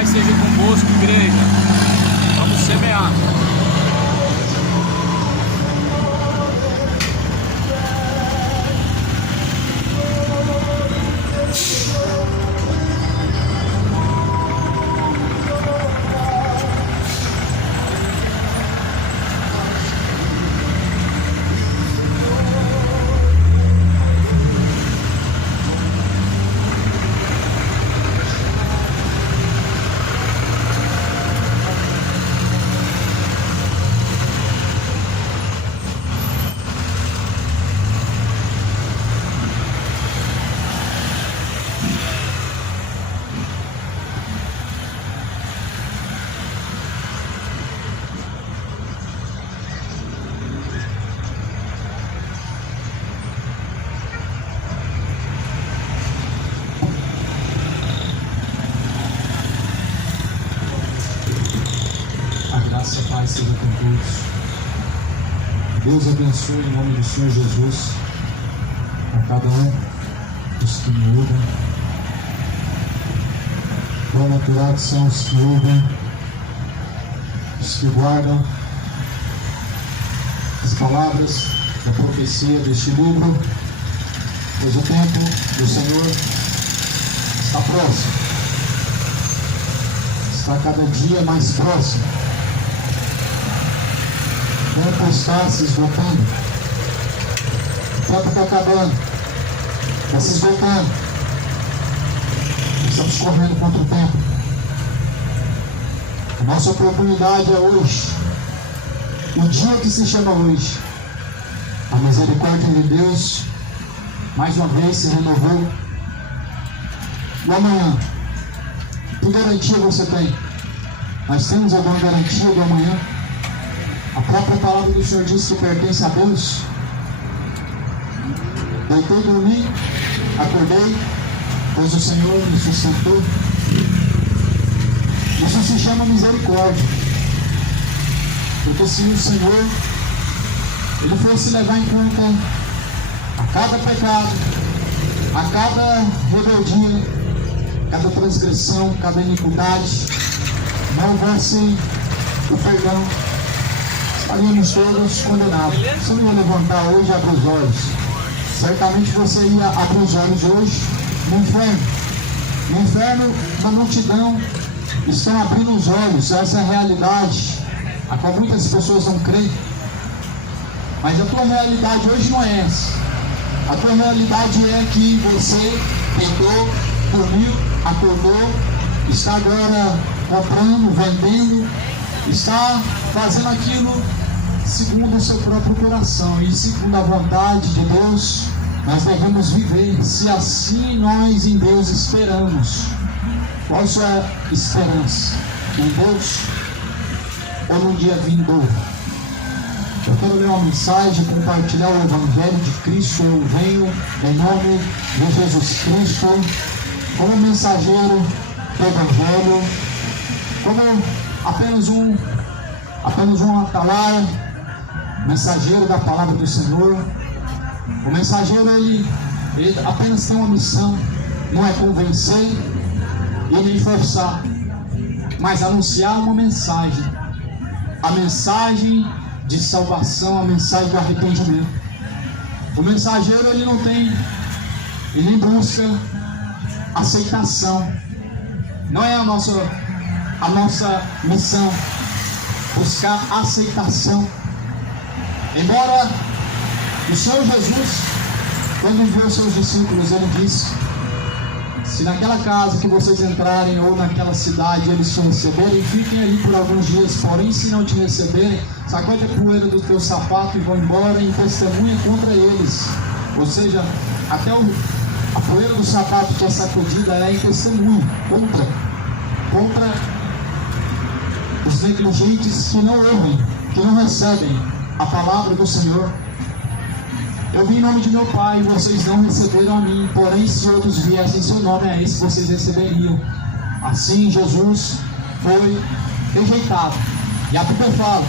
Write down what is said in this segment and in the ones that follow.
Pai seja convosco, igreja. Vamos semear. Graça, Pai, seja com todos. Deus abençoe em nome do Senhor Jesus a cada um dos que me ouvem. Bem-aventurados são os que ouvem, os que guardam as palavras da profecia deste livro, pois o tempo do Senhor está próximo, está cada dia mais próximo. O tempo está se esgotando, o tempo está acabando, está se esgotando. Estamos correndo contra o tempo. A nossa oportunidade é hoje, o dia que se chama hoje. A misericórdia de Deus mais uma vez se renovou. E amanhã, que garantia você tem? Nós temos alguma garantia do amanhã? A própria palavra do Senhor diz que pertence a Deus. Deitei, dormi, acordei, pois o Senhor me sustentou. Isso se chama misericórdia. Porque se o Senhor Ele fosse levar em conta a cada pecado, a cada rebeldia, cada transgressão, cada iniquidade, não houvesse o perdão, estaríamos todos condenados. Você não ia levantar hoje e abrir os olhos. Certamente você ia abrir os olhos hoje no inferno. No inferno da multidão estão abrindo os olhos. Essa é a realidade, a qual muitas pessoas não creem. Mas a tua realidade hoje não é essa. A tua realidade é que você pecou, dormiu, acordou, está agora comprando, vendendo, está fazendo aquilo segundo o seu próprio coração e segundo a vontade de Deus. Nós devemos viver, se assim nós em Deus esperamos. Qual a sua esperança? Em Deus ou num dia vindouro? Eu quero ler uma mensagem, compartilhar o Evangelho de Cristo. Eu venho em nome de Jesus Cristo, como mensageiro do Evangelho, como apenas um atalaia, mensageiro da palavra do Senhor. O mensageiro, ele apenas tem uma missão, não é convencer e nem forçar, mas anunciar uma mensagem, a mensagem de salvação, a mensagem do arrependimento. O mensageiro, ele busca aceitação. Não é a nossa missão buscar aceitação. Embora o Senhor Jesus, quando enviou seus discípulos, ele disse: se naquela casa que vocês entrarem ou naquela cidade eles te receberem, fiquem ali por alguns dias. Porém, se não te receberem, sacode a poeira do teu sapato e vão embora e testemunha contra eles. Ou seja, até a poeira do sapato que é sacudida é em testemunho contra os negligentes que não ouvem, que não recebem a palavra do Senhor. Eu vim em nome de meu Pai e vocês não receberam a mim. Porém, se outros viessem em seu nome, a esse vocês receberiam. Assim Jesus foi rejeitado. E a Bíblia fala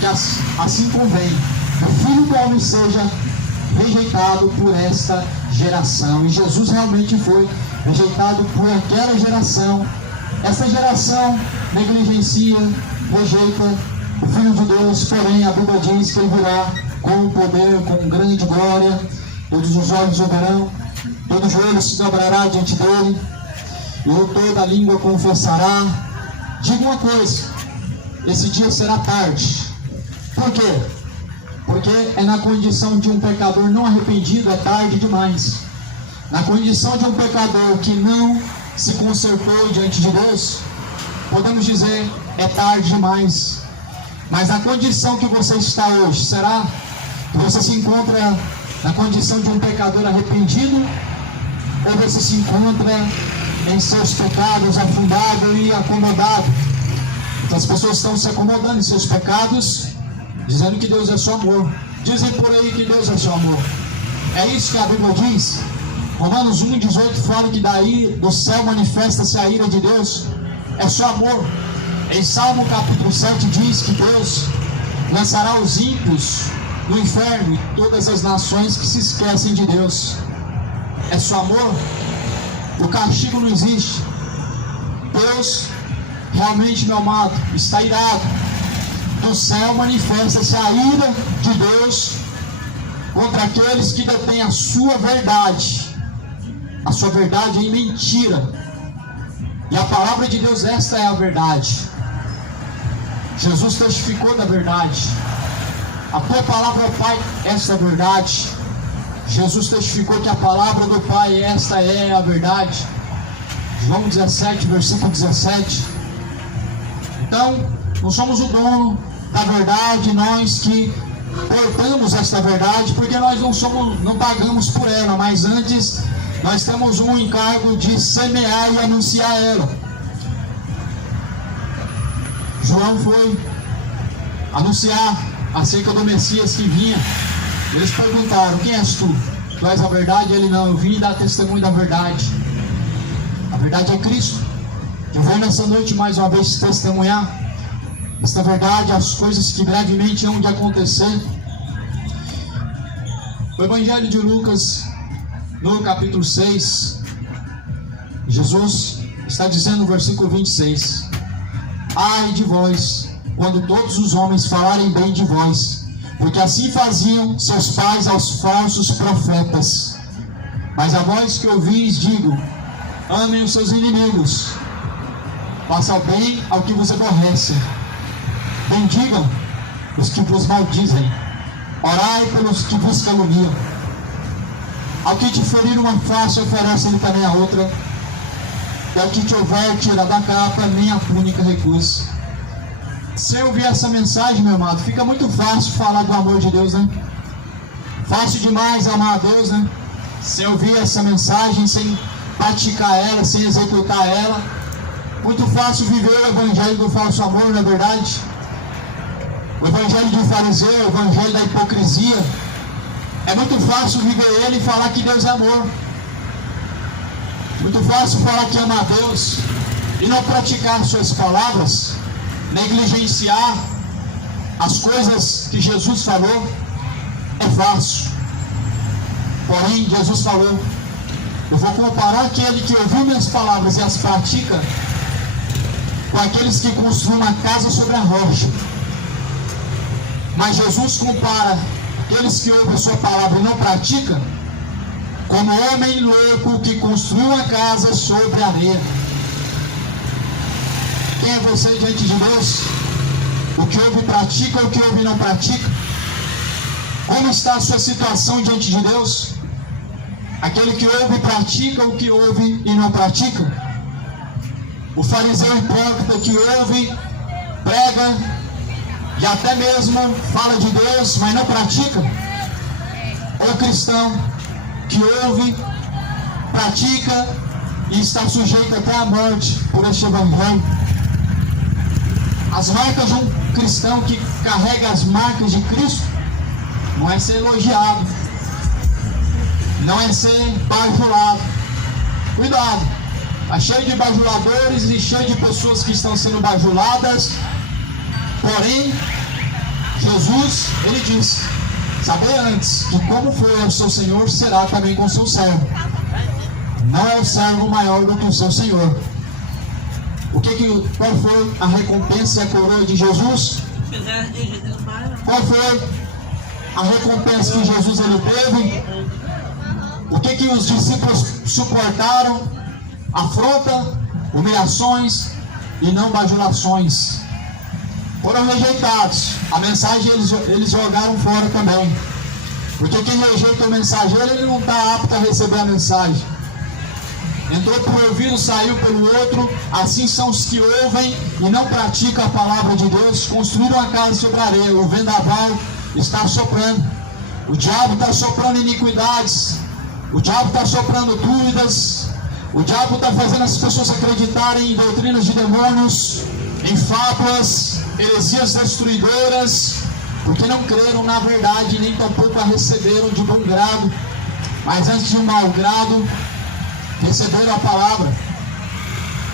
que assim convém que o Filho do Homem seja rejeitado por esta geração. E Jesus realmente foi rejeitado por aquela geração Essa geração negligencia, rejeita o Filho de Deus, porém a Bíblia diz que ele virá com poder, com grande glória, todos os olhos o verão, todo joelho se dobrará diante dele, e toda língua confessará. Diga uma coisa, esse dia será tarde. Por quê? Porque é na condição de um pecador não arrependido, é tarde demais. Na condição de um pecador que não se consertou diante de Deus, podemos dizer, é tarde demais. Mas na condição que você está hoje, será que você se encontra na condição de um pecador arrependido? Ou você se encontra em seus pecados, afundado e acomodado? Então as pessoas estão se acomodando em seus pecados, dizendo que Deus é só amor. Dizem por aí que Deus é só amor. É isso que a Bíblia diz. Romanos 1,18 fala que daí do céu manifesta-se a ira de Deus. É só amor. Em Salmo capítulo 7 diz que Deus lançará os ímpios no inferno e todas as nações que se esquecem de Deus. É só amor. O castigo não existe. Deus realmente, meu amado, está irado. Do céu manifesta-se a ira de Deus contra aqueles que detêm a sua verdade. A sua verdade em mentira. E a palavra de Deus, esta é a verdade. Jesus testificou da verdade. A tua palavra, Pai, esta é a verdade. Jesus testificou que a palavra do Pai, esta é a verdade. João 17, versículo 17. Então, não somos o dono da verdade, nós que portamos esta verdade, porque nós não pagamos por ela, mas antes nós temos um encargo de semear e anunciar ela. João foi anunciar acerca do Messias que vinha. Eles perguntaram: quem és tu? Tu és a verdade? Ele: não, eu vim dar testemunho da verdade. A verdade é Cristo. Eu vou nessa noite mais uma vez testemunhar esta verdade, as coisas que brevemente hão de acontecer. O Evangelho de Lucas, no capítulo 6, Jesus está dizendo no versículo 26: ai de vós, quando todos os homens falarem bem de vós, porque assim faziam seus pais aos falsos profetas. Mas a vós que ouvis, digo: amem os seus inimigos, façam bem ao que vos aborrece, bendigam os que vos maldizem, orai pelos que vos caluniam. Ao que te ferir uma face, oferece-lhe também a outra, e ao que te houver tirar da capa, nem a túnica recusa. Se eu ouvir essa mensagem, meu amado, fica muito fácil falar do amor de Deus, né? Fácil demais amar a Deus, né? Se eu ouvir essa mensagem sem praticar ela, sem executar ela, muito fácil viver o evangelho do falso amor, não é verdade? O evangelho do fariseu, o evangelho da hipocrisia. É muito fácil viver ele e falar que Deus é amor. Muito fácil falar que ama a Deus e não praticar suas palavras, negligenciar as coisas que Jesus falou. É fácil. Porém, Jesus falou: eu vou comparar aquele que ouviu minhas palavras e as pratica com aqueles que construem uma casa sobre a rocha. Mas Jesus compara aqueles que ouvem a sua palavra e não praticam como homem louco que construiu uma casa sobre a areia. Quem é você diante de Deus? O que ouve pratica ou o que ouve não pratica? Como está a sua situação diante de Deus? Aquele que ouve pratica ou o que ouve e não pratica? O fariseu hipócrita que ouve, prega e até mesmo fala de Deus, mas não pratica? Ou o cristão que ouve, pratica e está sujeito até à morte por este evangelho? As marcas de um cristão que carrega as marcas de Cristo não é ser elogiado, não é ser bajulado. Cuidado, está cheio de bajuladores e cheio de pessoas que estão sendo bajuladas. Porém, Jesus, ele diz: saber antes que como foi o seu Senhor, será também com o seu servo. Não é o servo maior do que o seu Senhor. Qual foi a recompensa e a coroa de Jesus? Qual foi a recompensa que Jesus ele teve? O que os discípulos suportaram? Afronta, humilhações e não bajulações. Foram rejeitados. A mensagem eles jogaram fora também. Porque quem rejeita o mensageiro, ele não está apto a receber a mensagem. Entrou por um ouvido, saiu pelo outro. Assim são os que ouvem e não praticam a palavra de Deus. Construíram a casa sobre a areia. O vendaval está soprando. O diabo está soprando iniquidades. O diabo está soprando dúvidas. O diabo está fazendo as pessoas acreditarem em doutrinas de demônios, em fábulas, heresias destruidoras, porque não creram na verdade, nem tampouco a receberam de bom grado. Mas antes de um mau grado, receberam a palavra.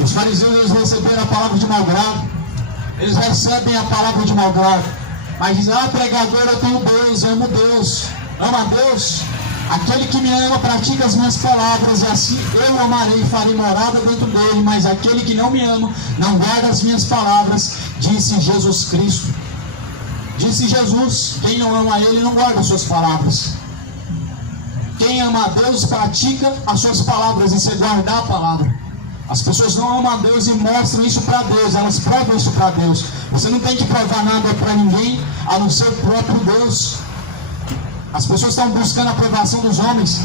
Os fariseus eles receberam a palavra de mau grado. Eles recebem a palavra de mau grado, mas dizem: pregador, eu tenho Deus, eu amo Deus. Ama a Deus? Aquele que me ama pratica as minhas palavras, e assim eu o amarei e farei morada dentro dele. Mas aquele que não me ama não guarda as minhas palavras, disse Jesus Cristo. Disse Jesus: quem não ama a ele não guarda as suas palavras. Quem ama a Deus pratica as suas palavras, e se guardar a palavra. As pessoas não amam a Deus e mostram isso para Deus, elas provam isso para Deus. Você não tem que provar nada para ninguém a não ser o próprio Deus. As pessoas estão buscando a aprovação dos homens.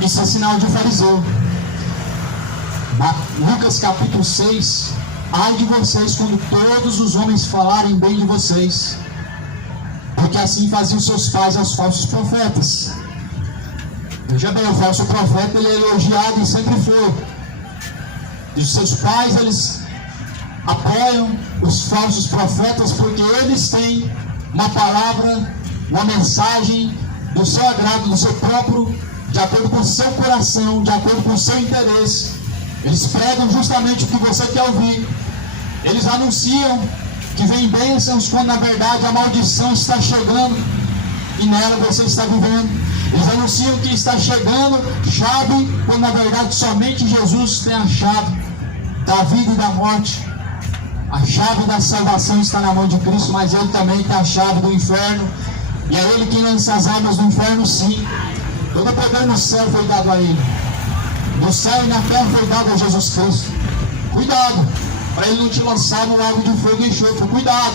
Isso é sinal de fariseu. Lucas capítulo 6. Ai de vocês quando todos os homens falarem bem de vocês, porque assim faziam seus pais aos falsos profetas. Veja bem, o falso profeta ele é elogiado e sempre foi. E os seus pais eles apoiam os falsos profetas porque eles têm uma palavra, uma mensagem do seu agrado, do seu próprio, de acordo com o seu coração, de acordo com o seu interesse. Eles pregam justamente o que você quer ouvir. Eles anunciam que vem bênçãos quando na verdade a maldição está chegando e nela você está vivendo. Eles anunciam que está chegando chave quando na verdade somente Jesus tem a chave da vida e da morte. A chave da salvação está na mão de Cristo, mas Ele também tem a chave do inferno. E é Ele quem lança as almas do inferno, sim. Todo o poder no céu foi dado a Ele. No céu e na terra foi dado a Jesus Cristo. Cuidado, para Ele não te lançar no lago de fogo e enxofre. Cuidado,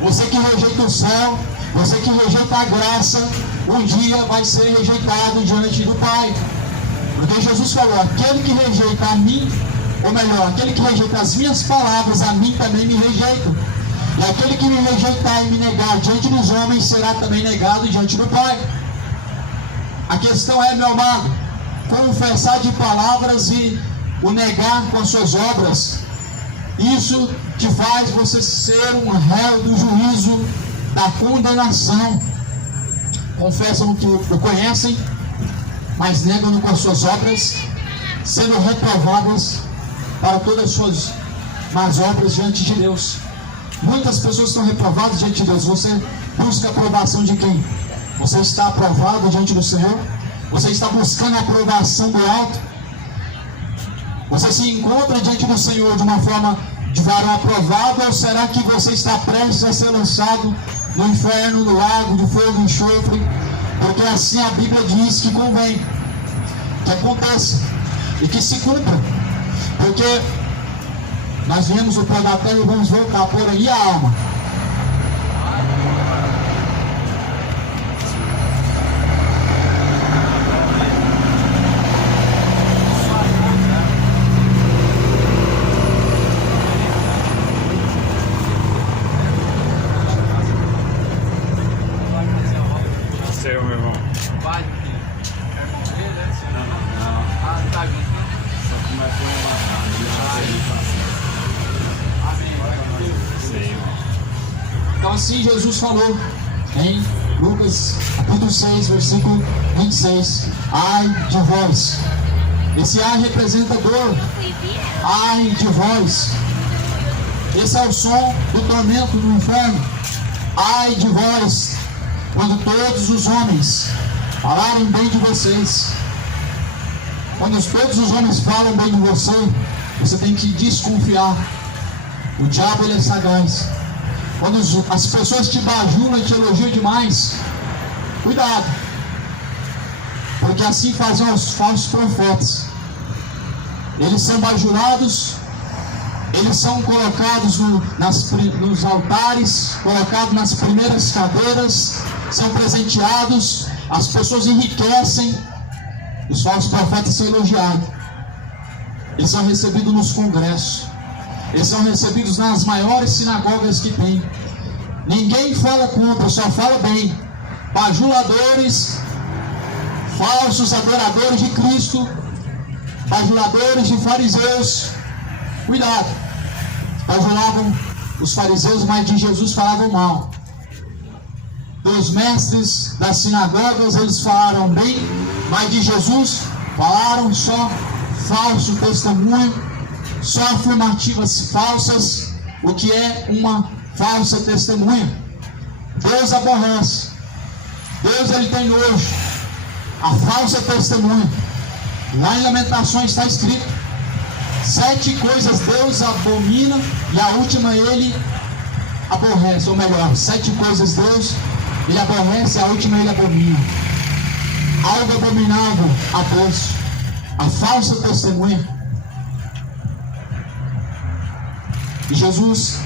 você que rejeita o céu, você que rejeita a graça, um dia vai ser rejeitado diante do Pai. Porque Jesus falou: aquele que rejeita a mim, ou melhor, aquele que rejeita as minhas palavras, a mim também me rejeita. E aquele que me rejeitar e me negar diante dos homens, será também negado diante do Pai. A questão é, meu amado, confessar de palavras e o negar com as suas obras. Isso te faz você ser um réu do juízo, da condenação. Confessam o que o conhecem, mas negam com as suas obras, sendo reprovadas para todas as suas más obras diante de Deus. Muitas pessoas estão reprovadas diante de Deus. Você busca a aprovação de quem? Você está aprovado diante do Senhor? Você está buscando a aprovação do alto? Você se encontra diante do Senhor de uma forma de varão aprovado, ou será que você está prestes a ser lançado no inferno, no lago de fogo e enxofre? Porque assim a Bíblia diz que convém que aconteça e que se cumpra. Porque nós viemos o pó da terra e vamos voltar, por aí a alma. Seu, meu irmão. Vai, filho. Quer morrer, né? Não. Ah, tá vindo. Só que nós fomos matar. Amém. Então assim Jesus falou em Lucas capítulo 6, versículo 26. Ai de vós. Esse ai representa dor. Ai de vós. Esse é o som do tormento do inferno. Ai de vós, quando todos os homens falarem bem de vocês. Quando todos os homens falam bem de você, você tem que desconfiar. O diabo, ele é sagaz. Quando as pessoas te bajulam e te elogiam demais, cuidado, porque assim fazem os falsos profetas. Eles são bajulados, eles são colocados nos altares, colocados nas primeiras cadeiras, são presenteados, as pessoas enriquecem, os falsos profetas são elogiados. Eles são recebidos nos congressos, eles são recebidos nas maiores sinagogas que tem. Ninguém fala contra, só fala bem. Bajuladores, falsos adoradores de Cristo, bajuladores de fariseus, cuidado. Bajulavam os fariseus, mas de Jesus falavam mal. Dos mestres das sinagogas eles falaram bem, mas de Jesus falaram só falso testemunho, só afirmativas falsas, o que é uma falsa testemunha. Deus aborrece, Deus ele tem nojo a falsa testemunha. Lá em Lamentações está escrito: 7 coisas Deus abomina e a última ele aborrece, ou melhor, 7 coisas Deus ele aborrece e a última ele abomina. Algo abominável a Deus, a falsa testemunha. E Jesus,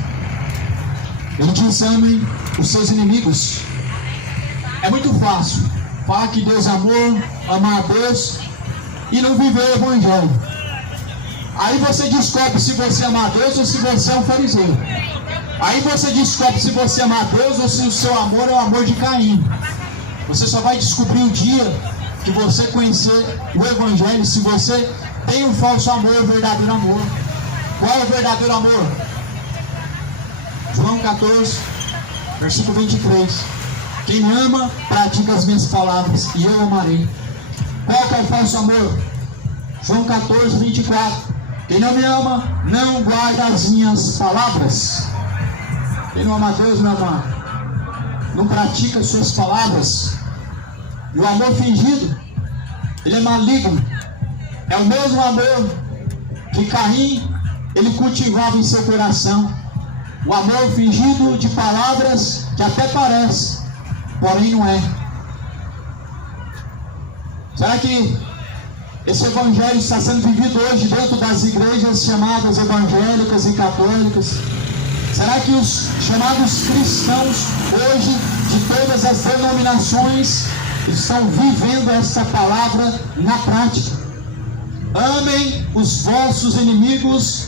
ele diz: amem os seus inimigos. É muito fácil falar que Deus é amor, amar a Deus e não viver o Evangelho. Aí você descobre se você ama a Deus ou se você é um fariseu. Aí você descobre se você ama a Deus ou se o seu amor é o amor de Caim. Você só vai descobrir o dia que você conhecer o Evangelho, se você tem um falso amor ou um verdadeiro amor. Qual é o verdadeiro amor? João 14, versículo 23. Quem me ama, pratica as minhas palavras, e eu amarei. Qual que é o falso amor? João 14, 24. Quem não me ama, não guarda as minhas palavras. Quem não ama a Deus, meu amado, não pratica as suas palavras. E o amor fingido, ele é maligno. É o mesmo amor que Caim, ele cultivava em seu coração. O amor fingido de palavras que até parece, porém não é. Será que esse evangelho está sendo vivido hoje dentro das igrejas chamadas evangélicas e católicas? Será que os chamados cristãos hoje, de todas as denominações, estão vivendo essa palavra na prática? Amem os vossos inimigos,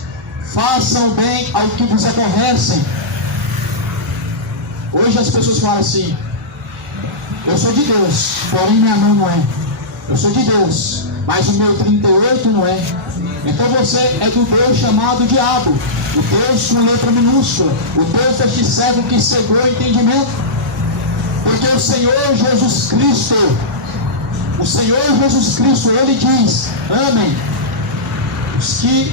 façam bem ao que vos aborrecem. Hoje as pessoas falam assim: eu sou de Deus, porém minha mão não é. Eu sou de Deus, mas o meu 38 não é. Então você é do Deus chamado diabo, o Deus com letra minúscula, o Deus deste cego que cegou o entendimento. Porque o Senhor Jesus Cristo, ele diz: amem os que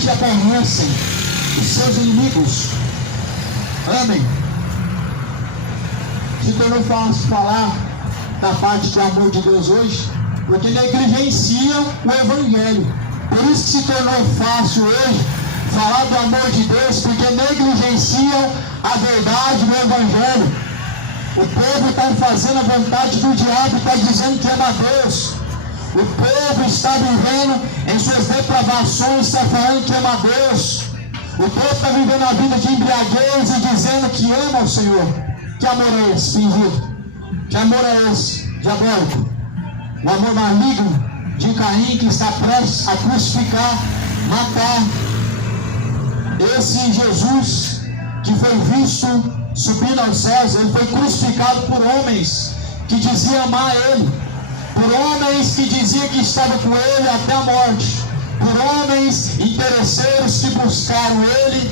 te aborrecem, os seus inimigos. Amem. Se tornou fácil falar da parte do amor de Deus hoje, porque negligenciam o Evangelho. Por isso que se tornou fácil hoje falar do amor de Deus, porque negligenciam a verdade do Evangelho. O povo está fazendo a vontade do diabo, está dizendo que ama a Deus. O povo está vivendo em suas depravações, está falando que ama a Deus. O povo está vivendo a vida de embriaguez e dizendo que ama o Senhor. Que amor é esse fingido? Que amor é esse diabólico? O amor maligno de Caim, que está prestes a crucificar, matar esse Jesus que foi visto subindo aos céus. Ele foi crucificado por homens que diziam amar ele, por homens que diziam que estavam com ele até a morte, por homens interesseiros que buscaram ele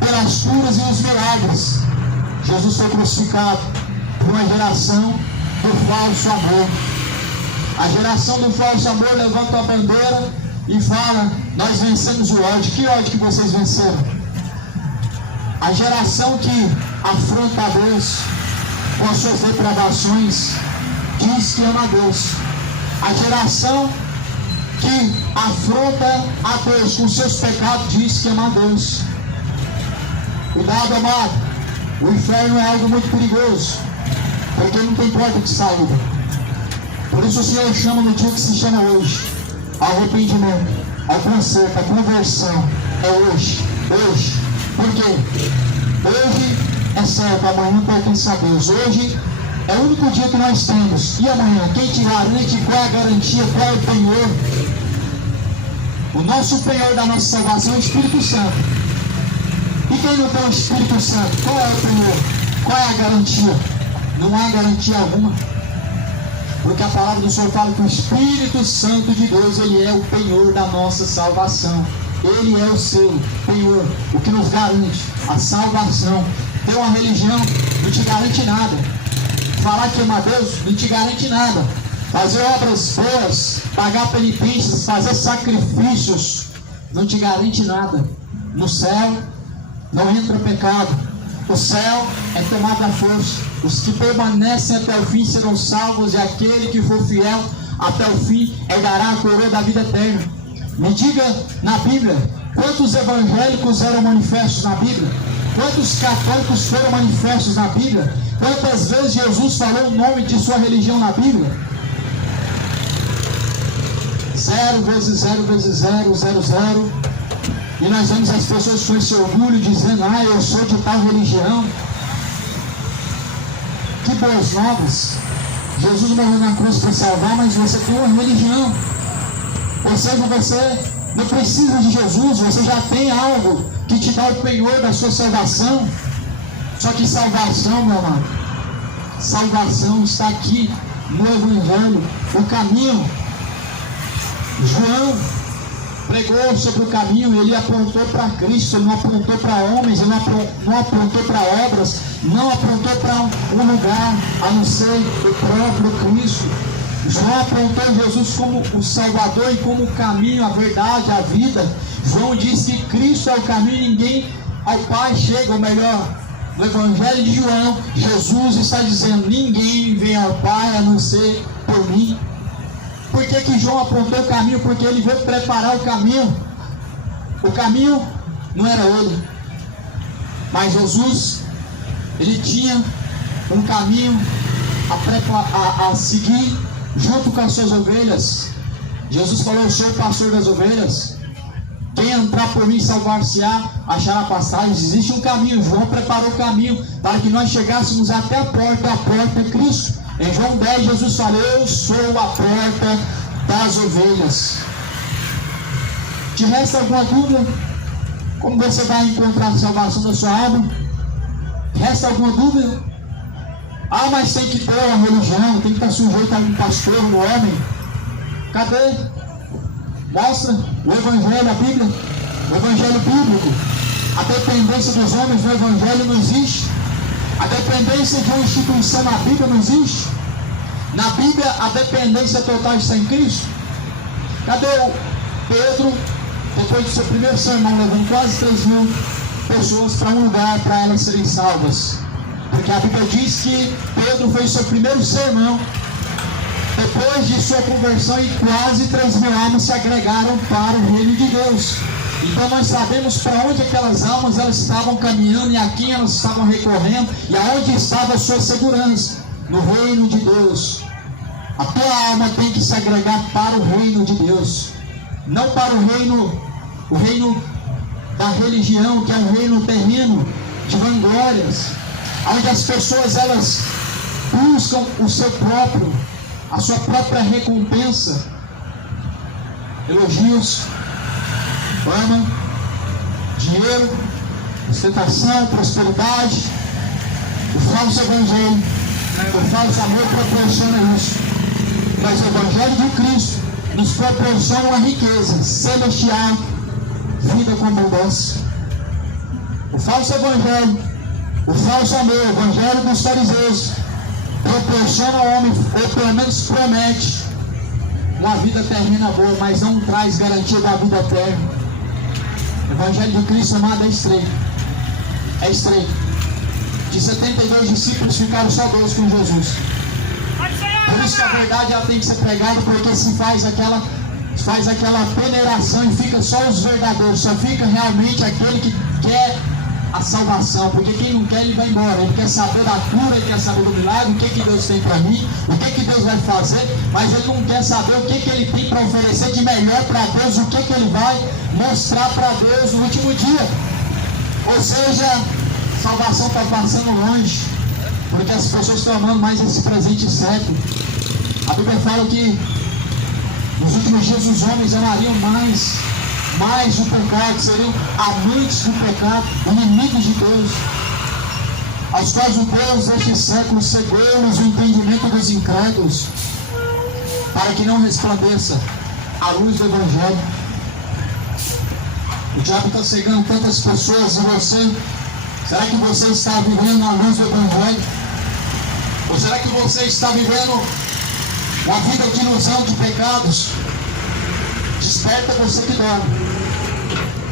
pelas curas e os milagres. Jesus foi crucificado por uma geração do falso amor. A geração do falso amor levanta a bandeira e fala: nós vencemos o ódio. Que ódio que vocês venceram? A geração que afronta a Deus com as suas depravações diz que ama a Deus. A geração que afronta a Deus com seus pecados, diz que ama a Deus. Cuidado, amado. O inferno é algo muito perigoso, porque não tem porta de saída. Por isso o Senhor chama no dia que se chama hoje, ao arrependimento, ao conserto, à conversão. É hoje, hoje. Por quê? Hoje é certo, amanhã pertence a Deus. Hoje é o único dia que nós temos. E amanhã? Quem te garante? Qual é a garantia? Qual é o penhor? O nosso penhor da nossa salvação é o Espírito Santo. E quem não tem o Espírito Santo? Qual é o penhor? Qual é a garantia? Não há garantia alguma. Porque a palavra do Senhor fala que o Espírito Santo de Deus, Ele é o penhor da nossa salvação. Ele é o seu penhor, o que nos garante a salvação. Ter uma religião não te garante nada. Falar que ama Deus não te garante nada. Fazer obras boas, pagar penitências, fazer sacrifícios, não te garante nada. No céu não entra pecado. O céu é tomado à força. Os que permanecem até o fim serão salvos, e aquele que for fiel até o fim herdará a coroa da vida eterna. Me diga na Bíblia, quantos evangélicos eram manifestos na Bíblia? Quantos católicos foram manifestos na Bíblia? Quantas vezes Jesus falou o nome de sua religião na Bíblia? 0 vezes 0 vezes 0, 0, 0. E nós vemos as pessoas com esse orgulho dizendo: ah, eu sou de tal religião. Que boas novas! Jesus morreu na cruz para salvar, mas você tem uma religião. Ou seja, você não precisa de Jesus, você já tem algo que te dá o penhor da sua salvação. Só que salvação, meu amado, salvação está aqui no Evangelho, o caminho. João pregou sobre o caminho, ele apontou para Cristo, ele não apontou para homens, ele não apontou para obras, não apontou para um lugar, a não ser o próprio Cristo. João apontou Jesus como o Salvador e como o caminho, a verdade, a vida. João diz que Cristo é o caminho, ninguém ao Pai chega, ou melhor, no Evangelho de João, Jesus está dizendo: ninguém vem ao Pai a não ser por mim. Por que João apontou o caminho? Porque ele veio preparar o caminho. O caminho não era ele, mas Jesus, ele tinha um caminho a seguir junto com as suas ovelhas. Jesus falou: eu sou o pastor das ovelhas. Quem entrar por mim salvar-se-á, achará passagem. Existe um caminho. João preparou o caminho para que nós chegássemos até a porta é Cristo. Em João 10, Jesus fala: eu sou a porta das ovelhas. Te resta alguma dúvida? Como você vai encontrar a salvação da sua alma? Resta alguma dúvida? Ah, mas tem que ter uma religião, tem que estar sujeito a um pastor, um homem. Cadê? Mostra o Evangelho, a Bíblia, o Evangelho bíblico. A dependência dos homens no Evangelho não existe. A dependência de uma instituição na Bíblia não existe. Na Bíblia, a dependência total está em Cristo. Cadê o Pedro, depois do seu primeiro sermão, levando quase 3.000 pessoas para um lugar para elas serem salvas? Porque a Bíblia diz que Pedro fez seu primeiro sermão depois de sua conversão, e quase 3.000 almas se agregaram para o reino de Deus. Então nós sabemos para onde aquelas almas elas estavam caminhando, e a quem elas estavam recorrendo, e aonde estava a sua segurança: no reino de Deus. A tua alma tem que se agregar para o reino de Deus, não para o reino da religião, que é um reino terreno de vanglórias, onde as pessoas elas buscam a sua própria recompensa, elogios, fama, dinheiro, ostentação, prosperidade. O falso evangelho, o falso amor proporciona isso. Mas o Evangelho de Cristo nos proporciona uma riqueza celestial, vida com abundância. O falso evangelho, o falso amor, o evangelho dos fariseus, proporciona ao homem, ou pelo menos promete, uma vida terrena boa, mas não traz garantia da vida eterna. O Evangelho de Cristo, amado, é estreito. É estreito. De 72 discípulos ficaram só 12 com Jesus. Por isso que a verdade ela tem que ser pregada, porque se faz aquela faz aquela peneiração e fica só os verdadeiros, só fica realmente aquele que quer a salvação, porque quem não quer, ele vai embora. Ele quer saber da cura, ele quer saber do milagre, o que Deus tem para mim, o que Deus vai fazer, mas ele não quer saber o que ele tem para oferecer de melhor para Deus, o que ele vai mostrar para Deus no último dia. Ou seja, salvação está passando longe, porque as pessoas estão amando mais esse presente século. A Bíblia fala que nos últimos dias os homens amariam mais o pecado, seriam amantes do pecado, inimigos de Deus, aos quais o Deus deste século cegou-lhes o entendimento dos incrédulos, para que não resplandeça a luz do Evangelho. O diabo está cegando tantas pessoas, e você, será que você está vivendo a luz do Evangelho? Ou será que você está vivendo uma vida de ilusão, de pecados? Desperta você que dorme.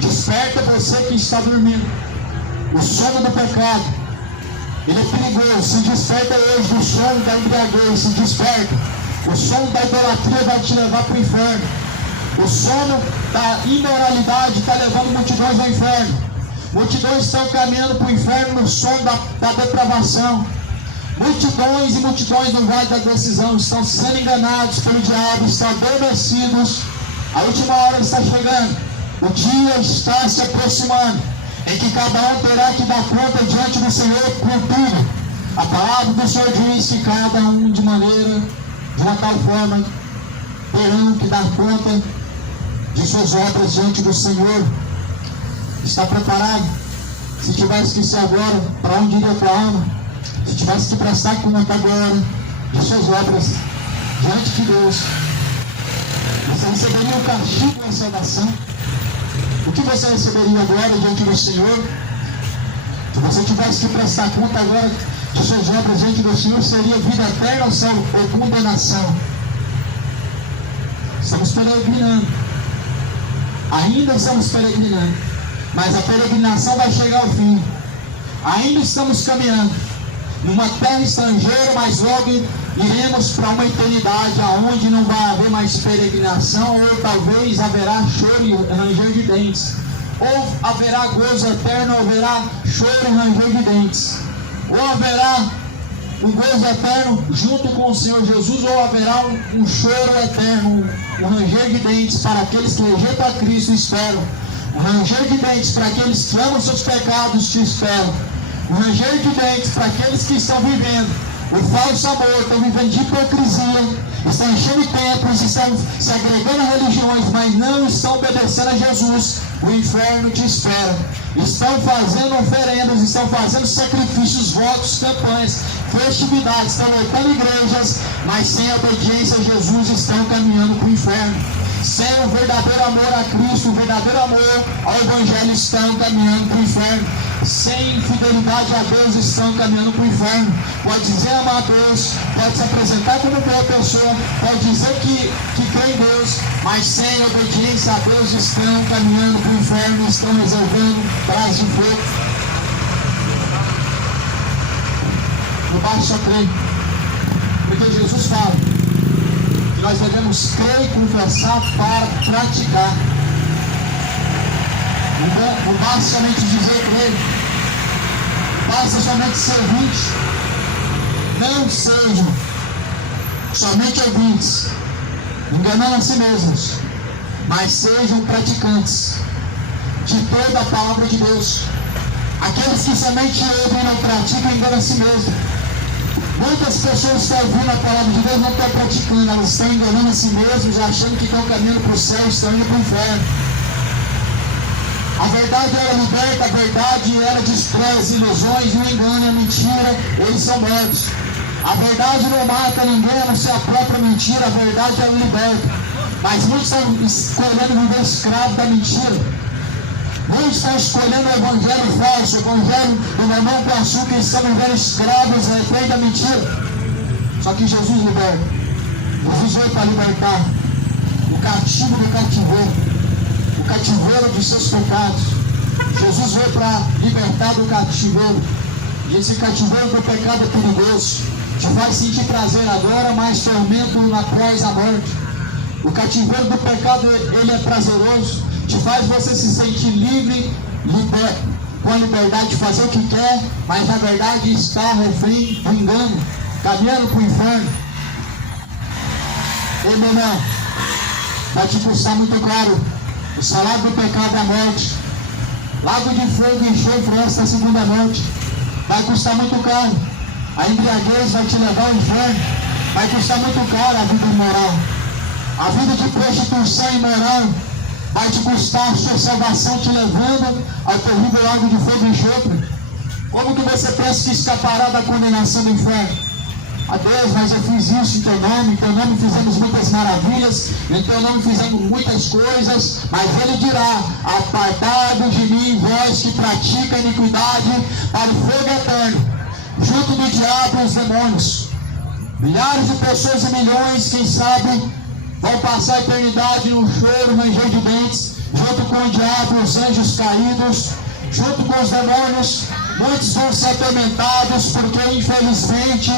Desperta você que está dormindo. O sono do pecado, ele é perigoso. Se desperta hoje do sono da embriaguez. Se desperta. O sono da idolatria vai te levar para o inferno. O sono da imoralidade está levando multidões ao inferno. Multidões estão caminhando para o inferno no sono da depravação. Multidões e multidões no vale da decisão estão sendo enganados pelo diabo, estão adormecidos. A última hora está chegando. O dia está se aproximando, em que cada um terá que dar conta diante do Senhor por tudo. A palavra do Senhor diz que cada um de uma tal forma, terão que dar conta de suas obras diante do Senhor. Está preparado? Se tivesse que ser agora, para onde iria a tua alma? Se tivesse que prestar conta agora de suas obras diante de Deus, você receberia o castigo e a salvação? O que você receberia agora diante do Senhor? Se você tivesse que prestar conta agora de suas obras diante do Senhor, seria vida eterna ou condenação? Estamos peregrinando. Ainda estamos peregrinando. Mas a peregrinação vai chegar ao fim. Ainda estamos caminhando numa terra estrangeira, mas logo iremos para uma eternidade aonde não vai haver mais peregrinação, ou talvez haverá choro e ranger de dentes, ou haverá gozo eterno, ou haverá choro e ranger de dentes, ou haverá um gozo eterno junto com o Senhor Jesus, ou haverá um choro eterno, um ranger de dentes para aqueles que rejeitam a Cristo e esperam, um ranger de dentes para aqueles que amam seus pecados e te esperam, um ranger de dentes para aqueles que estão vivendo o falso amor, estão vivendo de hipocrisia, estão enchendo templos, estão se agregando a religiões, mas não estão obedecendo a Jesus. O inferno te espera. Estão fazendo oferendas, estão fazendo sacrifícios, votos, campanhas, festividades, estão lotando igrejas, mas sem obediência a Jesus estão caminhando para o inferno. Sem o verdadeiro amor a Cristo, o verdadeiro amor ao Evangelho, estão caminhando para o inferno. Sem fidelidade a Deus, estão caminhando para o inferno. Pode dizer amar a Deus, pode se apresentar como boa pessoa, pode dizer que crê em Deus, mas sem obediência a Deus, estão caminhando para o inferno, estão reservando brasa de fogo. No baixo só crê, porque Jesus fala que nós devemos crer e confessar para praticar. Não basta somente dizer crer, basta somente ser ouvinte. Não sejam somente ouvintes, enganando a si mesmos, mas sejam praticantes de toda a palavra de Deus. Aqueles que somente ouvem e não praticam, enganam a si mesmos. Muitas pessoas estão ouvindo a palavra de Deus, não estão praticando, elas estão enganando a si mesmos, achando que estão caminhando para o céu, estão indo para o inferno. A verdade, ela liberta, a verdade, ela destrói as ilusões, o engano e a mentira, eles são mortos. A verdade não mata ninguém, a não ser a própria mentira, a verdade, ela liberta. Mas muitos estão escolhendo viver escravo da mentira. Muitos estão escolhendo o evangelho falso, o evangelho do mamão com açúcar, e estão vivendo escravos a refém da mentira. Só que Jesus liberta. Jesus veio para libertar o cativo do cativeiro. O cativeiro dos seus pecados. Jesus veio para libertar do cativeiro. E esse cativeiro do pecado é perigoso. Te faz sentir prazer agora, mas tormento após a morte. O cativeiro do pecado, ele é prazeroso, te faz você se sentir livre, com a liberdade de fazer o que quer, mas na verdade está refém do engano, caminhando para o inferno. Ei, meu irmão, vai te custar muito caro. O salário do pecado é a morte. Lago de fogo e enxofre esta segunda morte. Vai custar muito caro. A embriaguez vai te levar ao inferno. Vai custar muito caro a vida imoral. A vida de prostituição imoral vai te custar a sua salvação, te levando ao terrível lago de fogo e enxofre. Como que você pensa que escapará da condenação do inferno? A Deus, mas eu fiz isso em teu nome fizemos muitas maravilhas, em teu nome fizemos muitas coisas, mas ele dirá: apartados de mim, vós que pratica iniquidade, para o fogo eterno, junto do diabo e os demônios. Milhares de pessoas e milhões, quem sabe, vão passar a eternidade no choro, no ranger de dentes, junto com o diabo e os anjos caídos, junto com os demônios. Muitos vão ser atormentados, porque infelizmente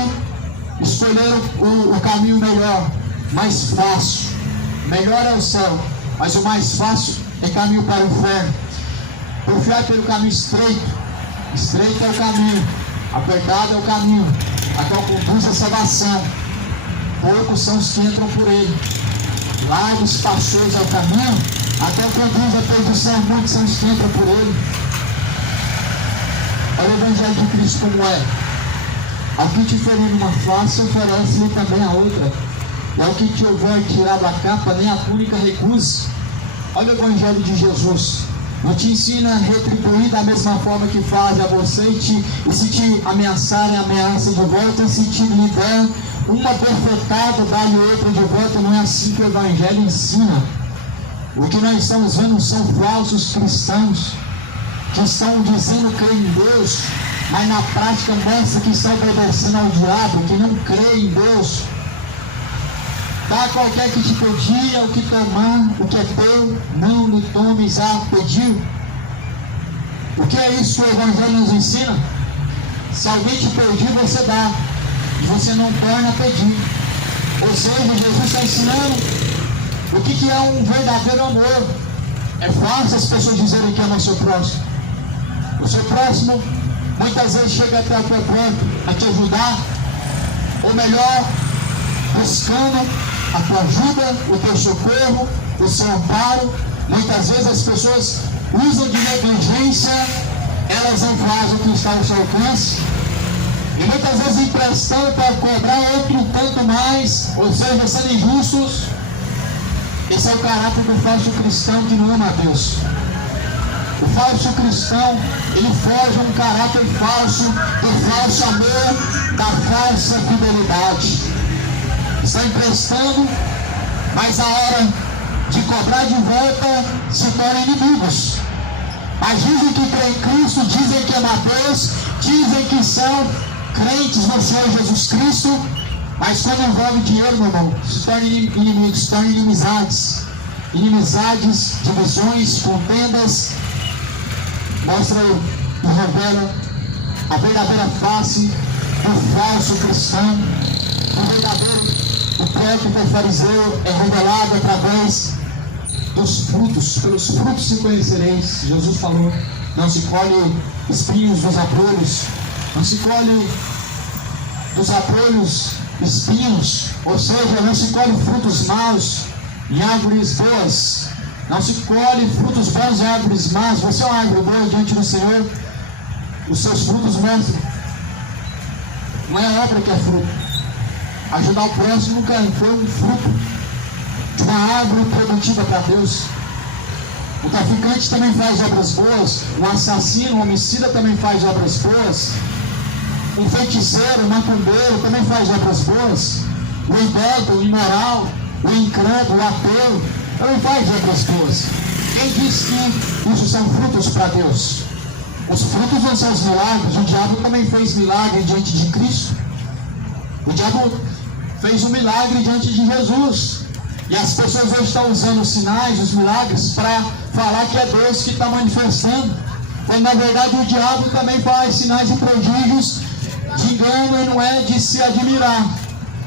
escolheram o caminho melhor, mais fácil. Melhor é o céu, mas o mais fácil é caminho para o inferno. Confiar pelo caminho estreito. Estreito é o caminho, apertado é o caminho, a qual conduz a salvação. Poucos são os que entram por ele. Largos, espaçosos é o caminho, até conduz a perdição. Muitos são os que entram por ele. Olha o Evangelho de Cristo como é. Ao que te ferir numa face, oferece-lhe também a outra. E ao que te houver tirado a capa, nem a túnica recuse. Olha o Evangelho de Jesus. Não te ensina a retribuir da mesma forma que faz a você, e se te ameaçarem, ameaça de volta, e se te lhe der uma bofetada, dá-lhe outra de volta. Não é assim que o Evangelho ensina. O que nós estamos vendo são falsos cristãos que estão dizendo crer em Deus, mas na prática mostra que estão obedecendo ao diabo, que não crê em Deus. Dá qualquer que te pedir, o que tomar, o que é teu, não lhe tomes a pedir. O que é isso que o Evangelho nos ensina? Se alguém te pedir, você dá, e você não torna a pedir. Ou seja, Jesus está ensinando o que é um verdadeiro amor. É fácil as pessoas dizerem que ama o seu próximo. O seu próximo muitas vezes chega até a tua porta a te ajudar, ou melhor, buscando a tua ajuda, o teu socorro, o seu amparo. Muitas vezes as pessoas usam de negligência, elas não fazem o que está ao seu alcance, e muitas vezes emprestando para cobrar outro tanto mais, ou seja, sendo injustos. Esse é o caráter do falso cristão que não ama a Deus. O falso cristão, ele forja um caráter falso, do falso amor, da falsa fidelidade. Estão emprestando, mas a hora de cobrar de volta se tornam inimigos. Mas dizem que creem em Cristo, dizem que amam a Deus, dizem que são crentes no Senhor Jesus Cristo, mas quando envolve dinheiro, meu irmão, se tornam inimigos, se tornam inimizades. Inimizades, divisões, contendas. Mostra e revela a verdadeira face do falso cristão. O verdadeiro, o próprio fariseu é revelado através dos frutos. Pelos frutos se conhecereis. Jesus falou: não se colhe espinhos dos abrolhos, não se colhe dos abrolhos espinhos, ou seja, não se colhe frutos maus em árvores boas. Não se colhe frutos bons em árvores más. Você é uma árvore boa diante do Senhor, os seus frutos mostram. Não é a obra que é fruto. Ajudar o próximo nunca foi um fruto de uma árvore produtiva para Deus. O traficante também faz obras boas. O assassino, o homicida também faz obras boas. O feiticeiro, o macumbeiro também faz obras boas. O idólatra, o imoral, o incrédulo, o ateu também faz obras boas. Quem diz que isso são frutos para Deus? Os frutos não são os milagres. O diabo também fez milagre diante de Cristo. O diabo fez um milagre diante de Jesus. E as pessoas hoje estão usando os sinais, os milagres, para falar que é Deus que está manifestando. Quando na verdade o diabo também faz sinais e prodígios de engano, e não é de se admirar.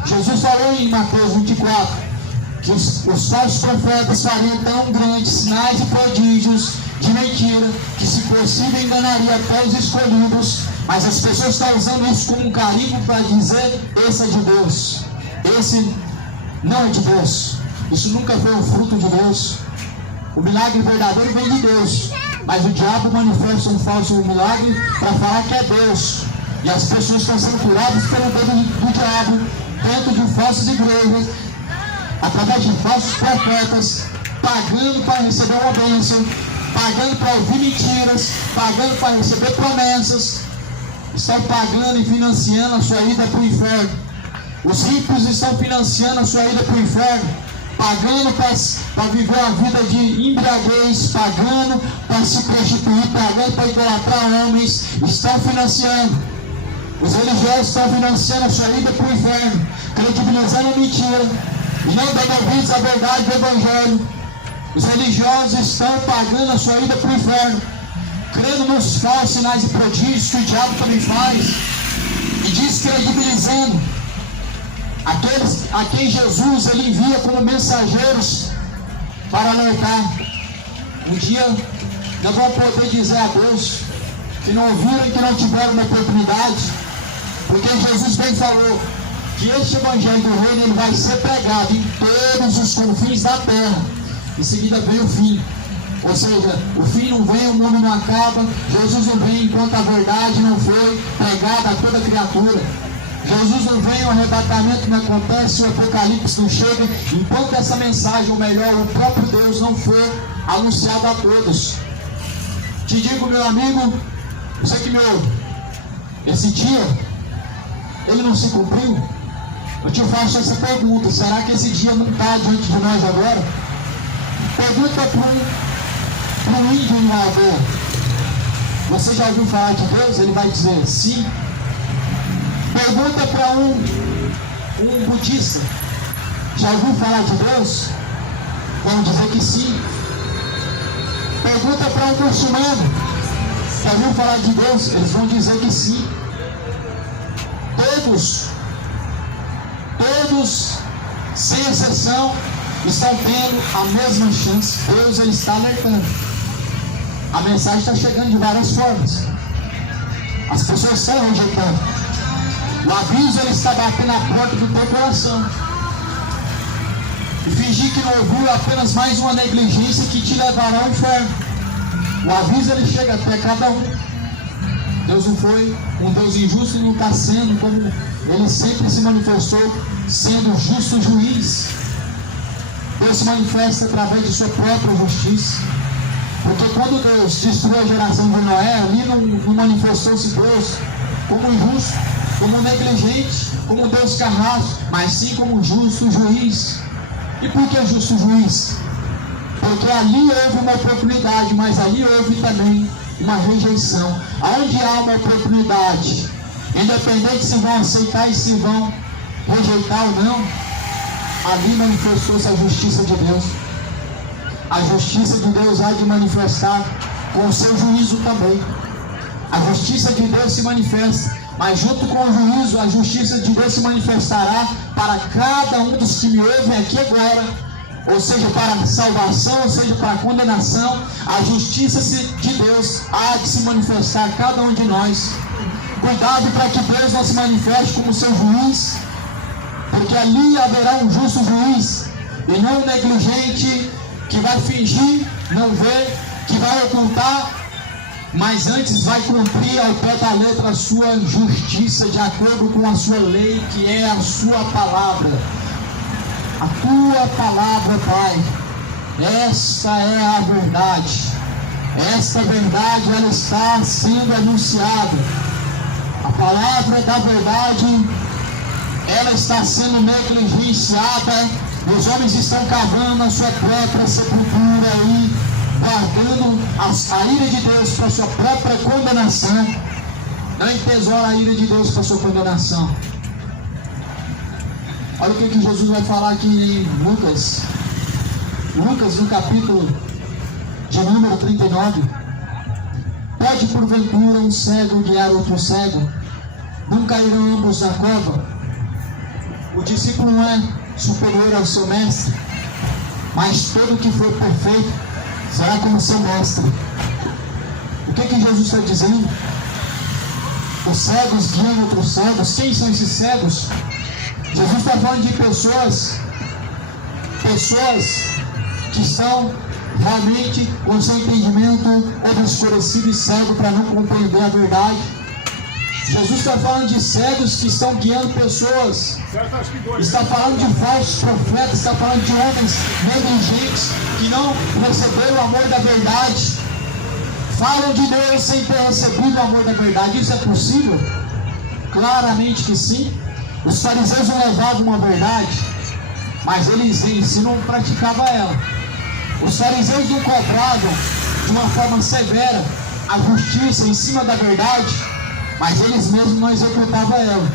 Jesus falou em Mateus 24: que os falsos profetas fariam tão grandes sinais e prodígios de mentira, que se possível enganaria até os escolhidos, mas as pessoas estão usando isso como um carimbo para dizer: esse é de Deus, esse não é de Deus. Isso nunca foi um fruto de Deus. O milagre verdadeiro vem de Deus, mas o diabo manifesta um falso milagre para falar que é Deus. E as pessoas estão sendo curadas pelo dedo do diabo, dentro de falsas igrejas, através de falsos profetas, pagando para receber uma bênção, pagando para ouvir mentiras, pagando para receber promessas. Estão pagando e financiando a sua ida para o inferno. Os ricos estão financiando a sua ida para o inferno, pagando para viver uma vida de embriaguez, pagando para se prostituir, pagando para idolatrar homens. Estão financiando. Os religiosos estão financiando a sua ida para o inferno, credibilizando a mentira e não dando ouvidos à verdade do Evangelho. Os religiosos estão pagando a sua ida para o inferno, crendo nos falsos sinais e prodígios que o diabo também faz, e descredibilizando aqueles a quem Jesus ele envia como mensageiros para alertar. Um dia não vão poder dizer a Deus que não ouviram e que não tiveram uma oportunidade, porque Jesus bem falou que este evangelho do reino ele vai ser pregado em todos os confins da terra. Em seguida vem o fim. Ou seja, o fim não vem, o mundo não acaba. Jesus não vem enquanto a verdade não foi pregada a toda criatura. Jesus não vem, o arrebatamento não acontece, o apocalipse não chega, enquanto essa mensagem, ou melhor, o próprio Deus não for anunciado a todos. Te digo, meu amigo, você que me ouve, esse dia ele não se cumpriu? Eu te faço essa pergunta: será que esse dia não está diante de nós agora? Pergunta para um índio em uma aldeia: você já ouviu falar de Deus? Ele vai dizer sim. Pergunta para um budista: já ouviu falar de Deus? Vão dizer que sim. Pergunta para um muçulmano: já ouviu falar de Deus? Eles vão dizer que sim. Todos, sem exceção, estão tendo a mesma chance. Deus ele está alertando. A mensagem está chegando de várias formas. As pessoas estão rejeitando. O aviso ele está batendo na porta do teu coração. E fingir que não ouviu é apenas mais uma negligência que te levará ao inferno. O aviso ele chega até cada um. Deus não foi um Deus injusto e não está sendo, como ele sempre se manifestou, sendo justo juiz. Deus se manifesta através de sua própria justiça. Porque quando Deus destruiu a geração de Noé, ali não manifestou-se Deus como injusto, como negligente, como Deus carrasco, mas sim como justo juiz. E por que justo juiz? Porque ali houve uma oportunidade, mas ali houve também uma rejeição. Aonde há uma oportunidade, independente se vão aceitar e se vão rejeitar ou não, ali manifestou-se a justiça de Deus. A justiça de Deus há de manifestar com o seu juízo também. A justiça de Deus se manifesta, mas junto com o juízo, a justiça de Deus se manifestará para cada um dos que me ouvem aqui agora, ou seja, para a salvação, ou seja, para a condenação. A justiça de Deus há de se manifestar a cada um de nós. Cuidado para que Deus não se manifeste como seu juiz, porque ali haverá um justo juiz, e não um negligente que vai fingir não ver, que vai ocultar, mas antes vai cumprir ao pé da letra a sua justiça, de acordo com a sua lei, que é a sua palavra. A tua palavra, Pai, essa é a verdade. Esta verdade, ela está sendo anunciada. A palavra da verdade, ela está sendo negligenciada. Os homens estão cavando a sua própria sepultura aí, guardando a ira de Deus para a sua própria condenação. Não entesoura a ira de Deus para a sua condenação. Olha o que Jesus vai falar aqui em Lucas. Lucas, no capítulo de número 39. Pode porventura um cego guiar outro cego? Não cairão ambos na cova? O discípulo não é superior ao seu mestre, mas todo que for perfeito será como seu mestre. O que Jesus está dizendo? Os cegos guiam outros cegos. Quem são esses cegos? Jesus está falando de pessoas que estão realmente com seu entendimento obscurecido e cego para não compreender a verdade. Jesus está falando de cegos que estão guiando pessoas. Está falando de falsos profetas. Está falando de homens negligentes que não receberam o amor da verdade. Falam de Deus sem ter recebido o amor da verdade. Isso é possível? Claramente que sim. Os fariseus não levavam uma verdade, mas eles em si não praticavam ela. Os fariseus não cobravam de uma forma severa a justiça em cima da verdade, mas eles mesmos não executavam ela.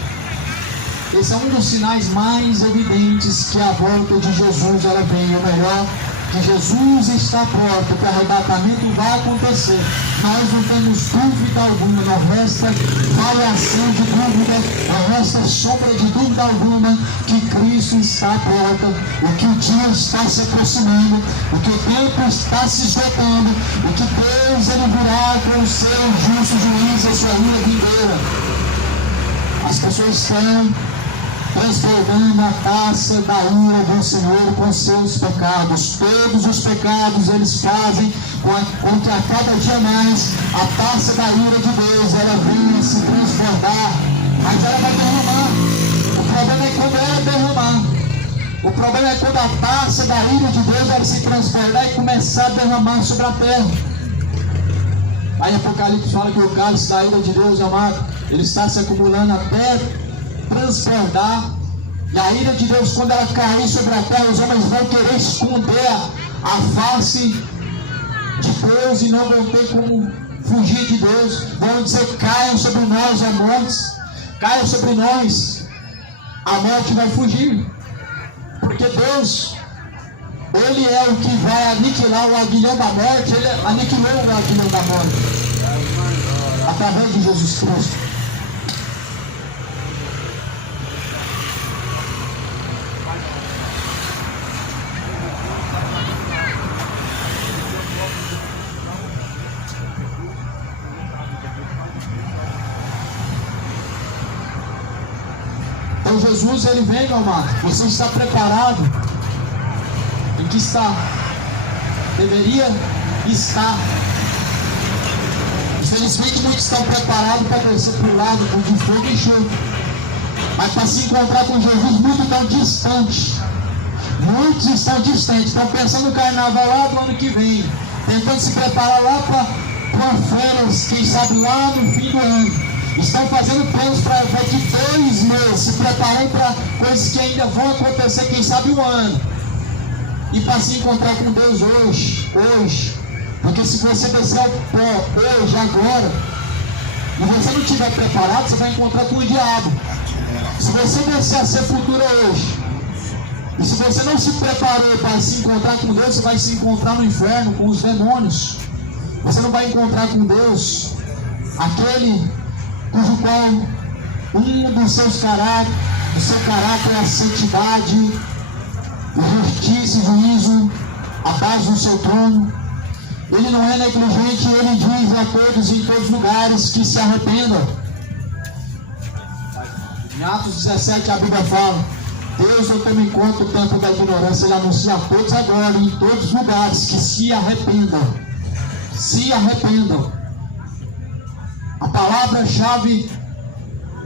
Esse é um dos sinais mais evidentes que a volta de Jesus ela vem, ou melhor, que Jesus está à porta, que o arrebatamento vai acontecer. Nós não temos dúvida alguma, não resta variação de dúvida, não resta sombra de dúvida alguma que Cristo está à porta, o que o dia está se aproximando, o que o tempo está se esgotando, o que Deus ele virá com o seu justo juízo, a sua ira vindoura. As pessoas estão transbordando a taça da ira do Senhor com seus pecados. Todos os pecados eles fazem com que a cada dia mais a taça da ira de Deus ela venha se transbordar, mas ela vai derramar. O problema é quando ela derramar. O problema é quando a taça da ira de Deus ela se transbordar e começar a derramar sobre a terra. Aí Apocalipse fala que o cálice da ira de Deus, amado, ele está se acumulando até transbordar, e a ira de Deus, quando ela cair sobre a terra, os homens vão querer esconder a face de Deus e não vão ter como fugir de Deus. Vão dizer: caiam sobre nós a morte, caiam sobre nós, a morte vai fugir, porque Deus ele é o que vai aniquilar o aguilhão da morte. Ele aniquilou o aguilhão da morte através de Jesus Cristo. Então Jesus ele vem, meu amado. Você está preparado? Em que está? Deveria estar. Infelizmente muitos estão preparados para descer para o lado de fogo e enxofre, mas para se encontrar com Jesus muitos estão distantes. Muitos estão distantes, estão pensando no carnaval lá do ano que vem, tentando se preparar lá para férias, quem sabe lá no fim do ano. Estão fazendo planos para daqui 2 meses, se preparando para coisas que ainda vão acontecer, quem sabe um ano. E para se encontrar com Deus hoje. Porque se você descer ao pó hoje, agora, e você não estiver preparado, você vai encontrar com o diabo. Se você descer a sepultura hoje, e se você não se preparou para se encontrar com Deus, você vai se encontrar no inferno com os demônios. Você não vai encontrar com Deus, aquele cujo qual um dos seus caráter, do seu caráter é a santidade, justiça e juízo, a base do seu trono. Ele não é negligente, ele diz a todos em todos os lugares que se arrependam. Em Atos 17 a Bíblia fala: Deus não toma em conta o tempo da ignorância, ele anuncia a todos agora, em todos os lugares, que se arrependam. Se arrependam. A palavra-chave,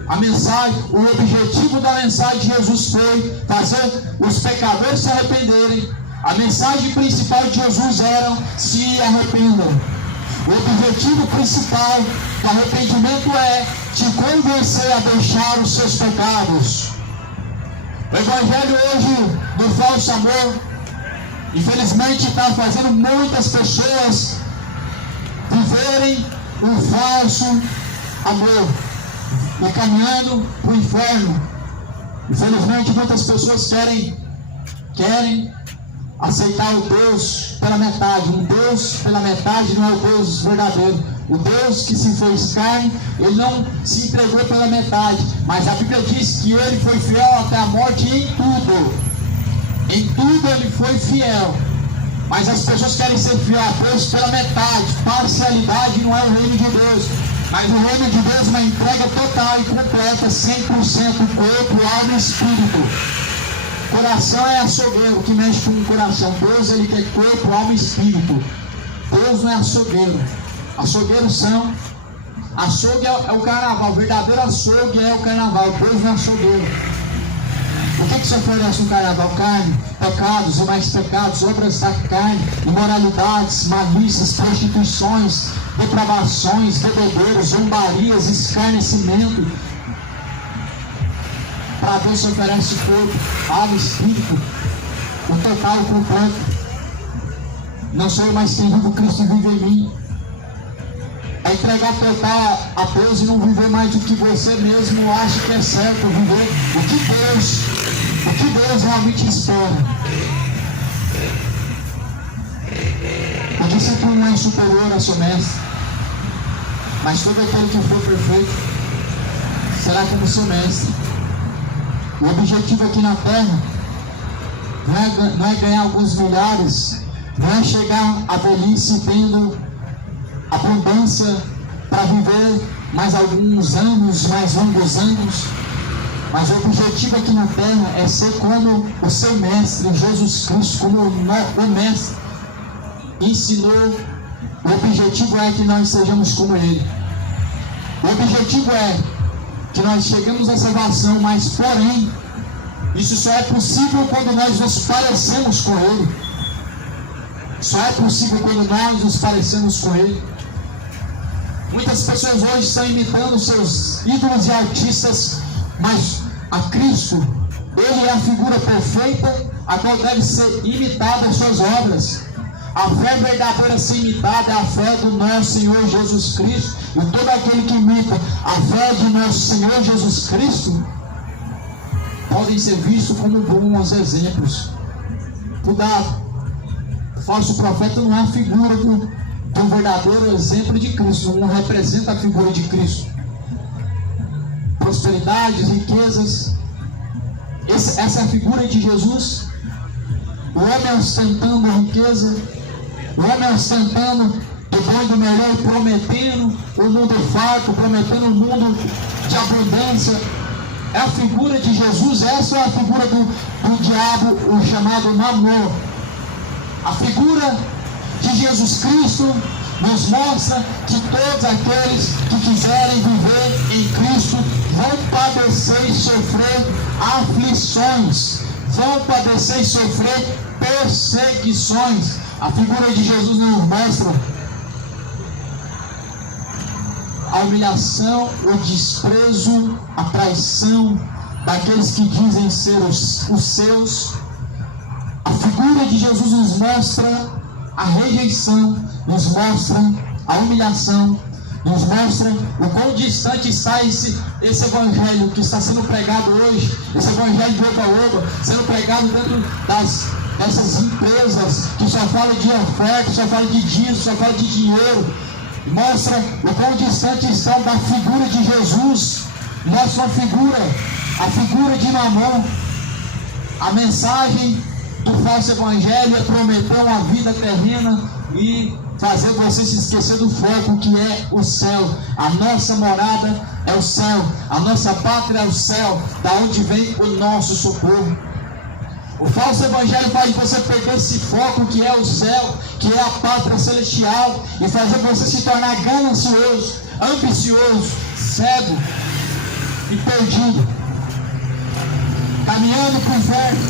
a mensagem, o objetivo da mensagem de Jesus foi fazer os pecadores se arrependerem. A mensagem principal de Jesus era: se arrependam. O objetivo principal do arrependimento é te convencer a deixar os seus pecados. O evangelho hoje do falso amor, infelizmente, está fazendo muitas pessoas viverem o falso amor e caminhando para o inferno. Infelizmente, muitas pessoas querem aceitar o Deus pela metade. Um Deus pela metade não é o Deus verdadeiro. O Deus que se fez carne, ele não se entregou pela metade, mas a Bíblia diz que ele foi fiel até a morte em tudo. Em tudo ele foi fiel. Mas as pessoas querem ser fiel a Deus pela metade. Parcialidade não é o reino de Deus. Mas o reino de Deus é uma entrega total e completa, 100% corpo, alma e espírito. Coração é açougueiro que mexe com o coração. Deus, ele quer corpo, alma e espírito. Deus não é açougueiro. Açougueiros são. Açougue é o carnaval. O verdadeiro açougue é o carnaval. Deus não é açougueiro. O que se oferece no carnaval? Carne, pecados e mais pecados, obras da carne, imoralidades, malícias, prostituições, depravações, bebedeiros, zombarias, escarnecimento. Para Deus se oferece corpo, alma e espírito, o total, o completo. Não sou eu mais quem vive, o Cristo vive em mim. É entregar total a Deus e não viver mais do que você mesmo acha que é certo viver. O que Deus realmente espera. O discípulo não é superior a seu mestre, mas todo aquele que for perfeito será como seu mestre. O objetivo aqui na terra não é ganhar alguns milhares, não é chegar à velhice tendo abundância para viver mais alguns anos, mais longos anos. Mas o objetivo aqui na terra é ser como o seu mestre, Jesus Cristo, como o mestre ensinou. O objetivo é que nós sejamos como ele. O objetivo é que nós chegamos à salvação, mas porém, isso só é possível quando nós nos parecemos com ele. Só é possível quando nós nos parecemos com ele. Muitas pessoas hoje estão imitando seus ídolos e artistas, mas a Cristo, ele é a figura perfeita, a qual deve ser imitada as suas obras. A fé verdadeira a ser imitada é a fé do nosso Senhor Jesus Cristo. E todo aquele que imita a fé de nosso Senhor Jesus Cristo podem ser vistos como bons exemplos. Cuidado, o falso profeta não é a figura do verdadeiro exemplo de Cristo, não representa a figura de Cristo. Prosperidades, riquezas, essa é a figura de Jesus. O homem ostentando a riqueza, o homem ostentando do bom e do melhor, prometendo o mundo farto, prometendo um mundo de abundância. É a figura de Jesus. Essa é a figura do diabo, o chamado Mamon. A figura de Jesus Cristo nos mostra que todos aqueles que quiserem viver em Cristo vão padecer e sofrer aflições, vão padecer e sofrer perseguições. A figura de Jesus nos mostra a humilhação, o desprezo, a traição daqueles que dizem ser os seus. A figura de Jesus nos mostra a rejeição, nos mostra a humilhação, nos mostra o quão distante está esse evangelho que está sendo pregado hoje, esse evangelho de oba-oba, sendo pregado dentro dessas empresas que só falam de oferta, só falam de dízimo, só falam de dinheiro. Mostra o quão distante estão da figura de Jesus. Mostra a figura de Mamon. A mensagem do falso evangelho é prometer uma vida terrena e fazer você se esquecer do foco que é o céu. A nossa morada é o céu, a nossa pátria é o céu, da onde vem o nosso socorro. O falso evangelho faz você perder esse foco que é o céu, que é a pátria celestial, e fazer você se tornar ganancioso, ambicioso, cego e perdido, caminhando para o inferno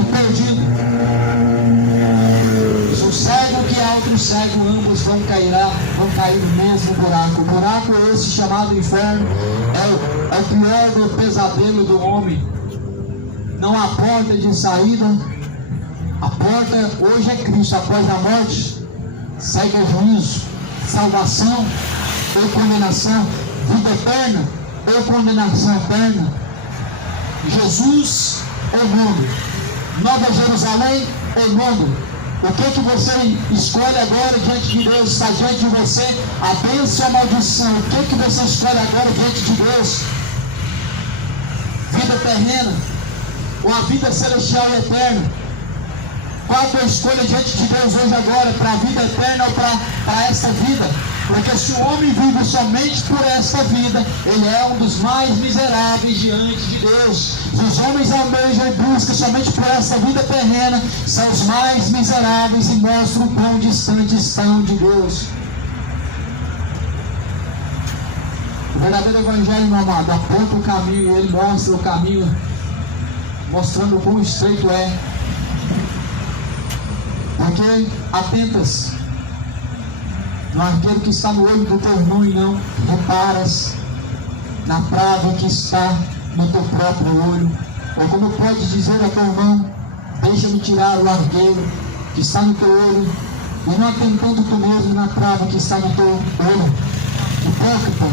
e perdido. O cego que é outro cego, ambos vão cair no mesmo buraco. O buraco é esse chamado inferno, é o pior do pesadelo do homem. Não há porta de saída. A porta hoje é Cristo. Após a morte segue o juízo, salvação ou condenação, vida eterna ou condenação eterna, Jesus ou mundo, Nova Jerusalém ou mundo. O que você escolhe agora diante de Deus? Está diante de você a bênção ou a maldição? O que você escolhe agora diante de Deus? Vida terrena ou a vida celestial e eterna? Qual a tua escolha diante de Deus hoje agora, para a vida eterna ou para esta vida? Porque se o homem vive somente por esta vida, ele é um dos mais miseráveis diante de Deus. Se os homens almejam e buscam somente por esta vida terrena, são os mais miseráveis e mostram o quão distante estão de Deus. O verdadeiro evangelho, meu amado, aponta o caminho e ele mostra o caminho, mostrando o quão estreito é. Porque atentas no arqueiro que está no olho do teu irmão e não reparas na trave que está no teu próprio olho. Ou como pode dizer a teu irmão, deixa-me tirar o arqueiro que está no teu olho, e não atentando tu mesmo na trave que está no teu olho. Hipócrita,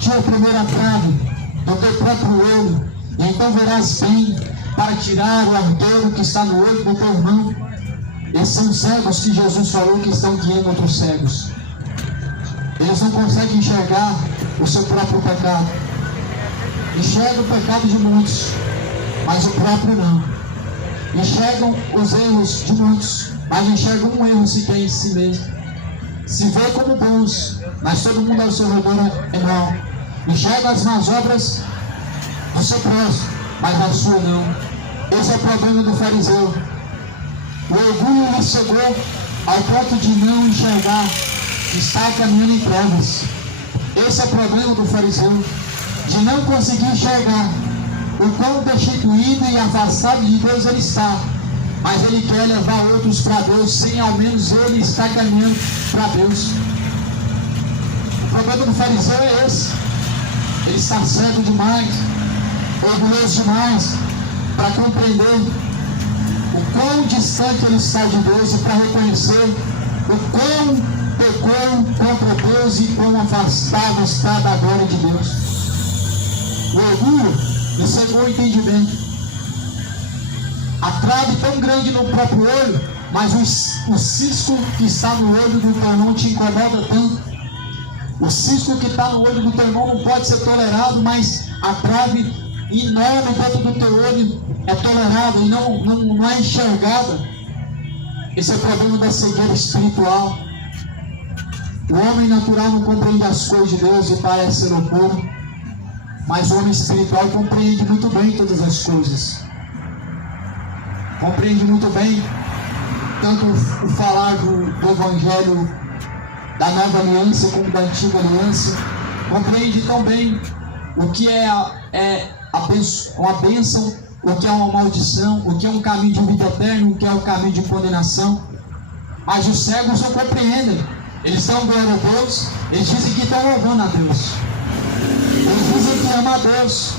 tira a primeira trave do teu próprio olho, e então verás bem para tirar o arqueiro que está no olho do teu irmão. Esses são cegos que Jesus falou que estão guiando outros cegos. Eles não conseguem enxergar o seu próprio pecado. Enxergam o pecado de muitos, mas o próprio não. Enxergam os erros de muitos, mas enxergam um erro sequer em si mesmo. Se vê como bons, mas todo mundo ao seu redor é mau. Enxergam as más obras do seu próximo, mas a sua não. Esse é o problema do fariseu. O orgulho lhe chegou ao ponto de não enxergar que está caminhando em trevas. Esse é o problema do fariseu, de não conseguir enxergar o quão destituído e afastado de Deus ele está, mas ele quer levar outros para Deus, sem ao menos ele estar caminhando para Deus. O problema do fariseu é esse. Ele está cego demais, orgulhoso demais, para compreender o quão distante ele está de Deus e para reconhecer o quão pecou contra Deus e quão afastado está da glória de Deus. O orgulho lhe cegou o entendimento. A trave tão grande no próprio olho, mas o cisco que está no olho do teu irmão te incomoda tanto. O cisco que está no olho do teu irmão não pode ser tolerado, mas a trave enorme dentro do teu olho é tolerada e não é enxergada. Esse é o problema da cegueira espiritual. O homem natural não compreende as coisas de Deus e parece ser loucura, mas o homem espiritual compreende muito bem todas as coisas. Compreende muito bem tanto o falar do Evangelho da Nova Aliança como da Antiga Aliança. Compreende tão bem o que é uma bênção, o que é uma maldição, o que é um caminho de vida eterna, o que é um caminho de condenação. Mas os cegos não compreendem. Eles estão glória a Deus, eles dizem que estão louvando a Deus. Eles dizem que amam a Deus.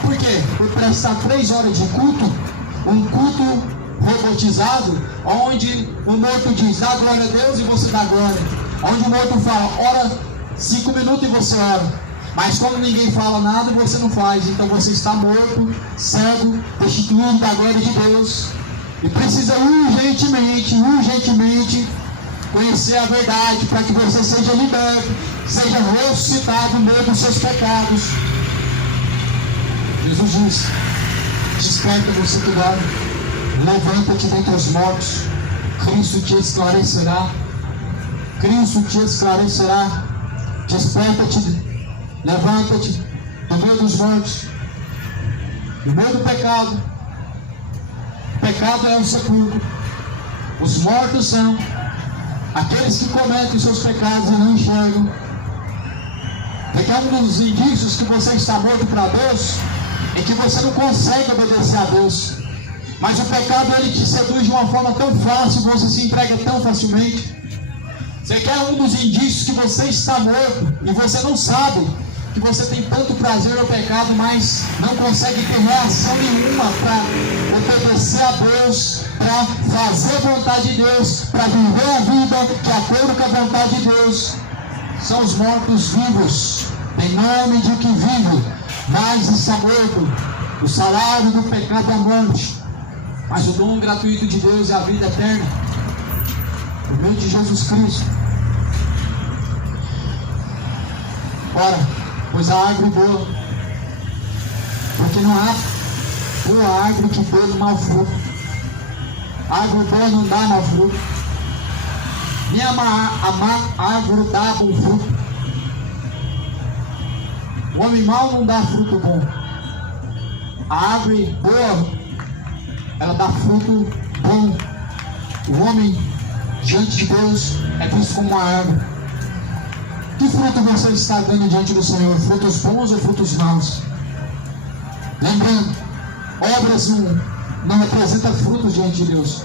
Por quê? Por prestar 3 horas de culto, um culto robotizado, onde o morto diz, dá glória a Deus e você dá glória. Onde o morto fala, ora 5 minutos e você ora. Mas como ninguém fala nada, você não faz. Então você está morto, cego, destituído da glória de Deus. E precisa urgentemente conhecer a verdade, para que você seja liberto, seja ressuscitado no meio dos seus pecados. Jesus diz, desperta você que dorme, levanta-te dentre os mortos, Cristo te esclarecerá. Cristo te esclarecerá. Desperta-te, levanta-te do meio dos mortos, do meio do pecado. O pecado é o sepulcro. Os mortos são aqueles que cometem os seus pecados e não enxergam. Porque é um dos indícios que você está morto para Deus, é que você não consegue obedecer a Deus. Mas o pecado, ele te seduz de uma forma tão fácil, você se entrega tão facilmente. Você quer um dos indícios que você está morto e você não sabe que você tem tanto prazer no pecado, mas não consegue ter reação nenhuma para obedecer a Deus, para fazer a vontade de Deus, para viver a vida de acordo com a vontade de Deus. São os mortos vivos, em nome de que vive, mas está morto. O salário do pecado é a morte, mas o dom gratuito de Deus é a vida eterna, por meio de Jesus Cristo. Ora, pois a árvore boa, porque não há boa árvore que dê mau fruto. árvore boa não dá mau fruto. Nem a má árvore dá bom fruto. O homem mau não dá fruto bom. A árvore boa, ela dá fruto bom. O homem, diante de Deus, é visto como uma árvore. Que fruto você está dando diante do Senhor? Frutos bons ou frutos maus? Lembrando, obras não representam frutos diante de Deus.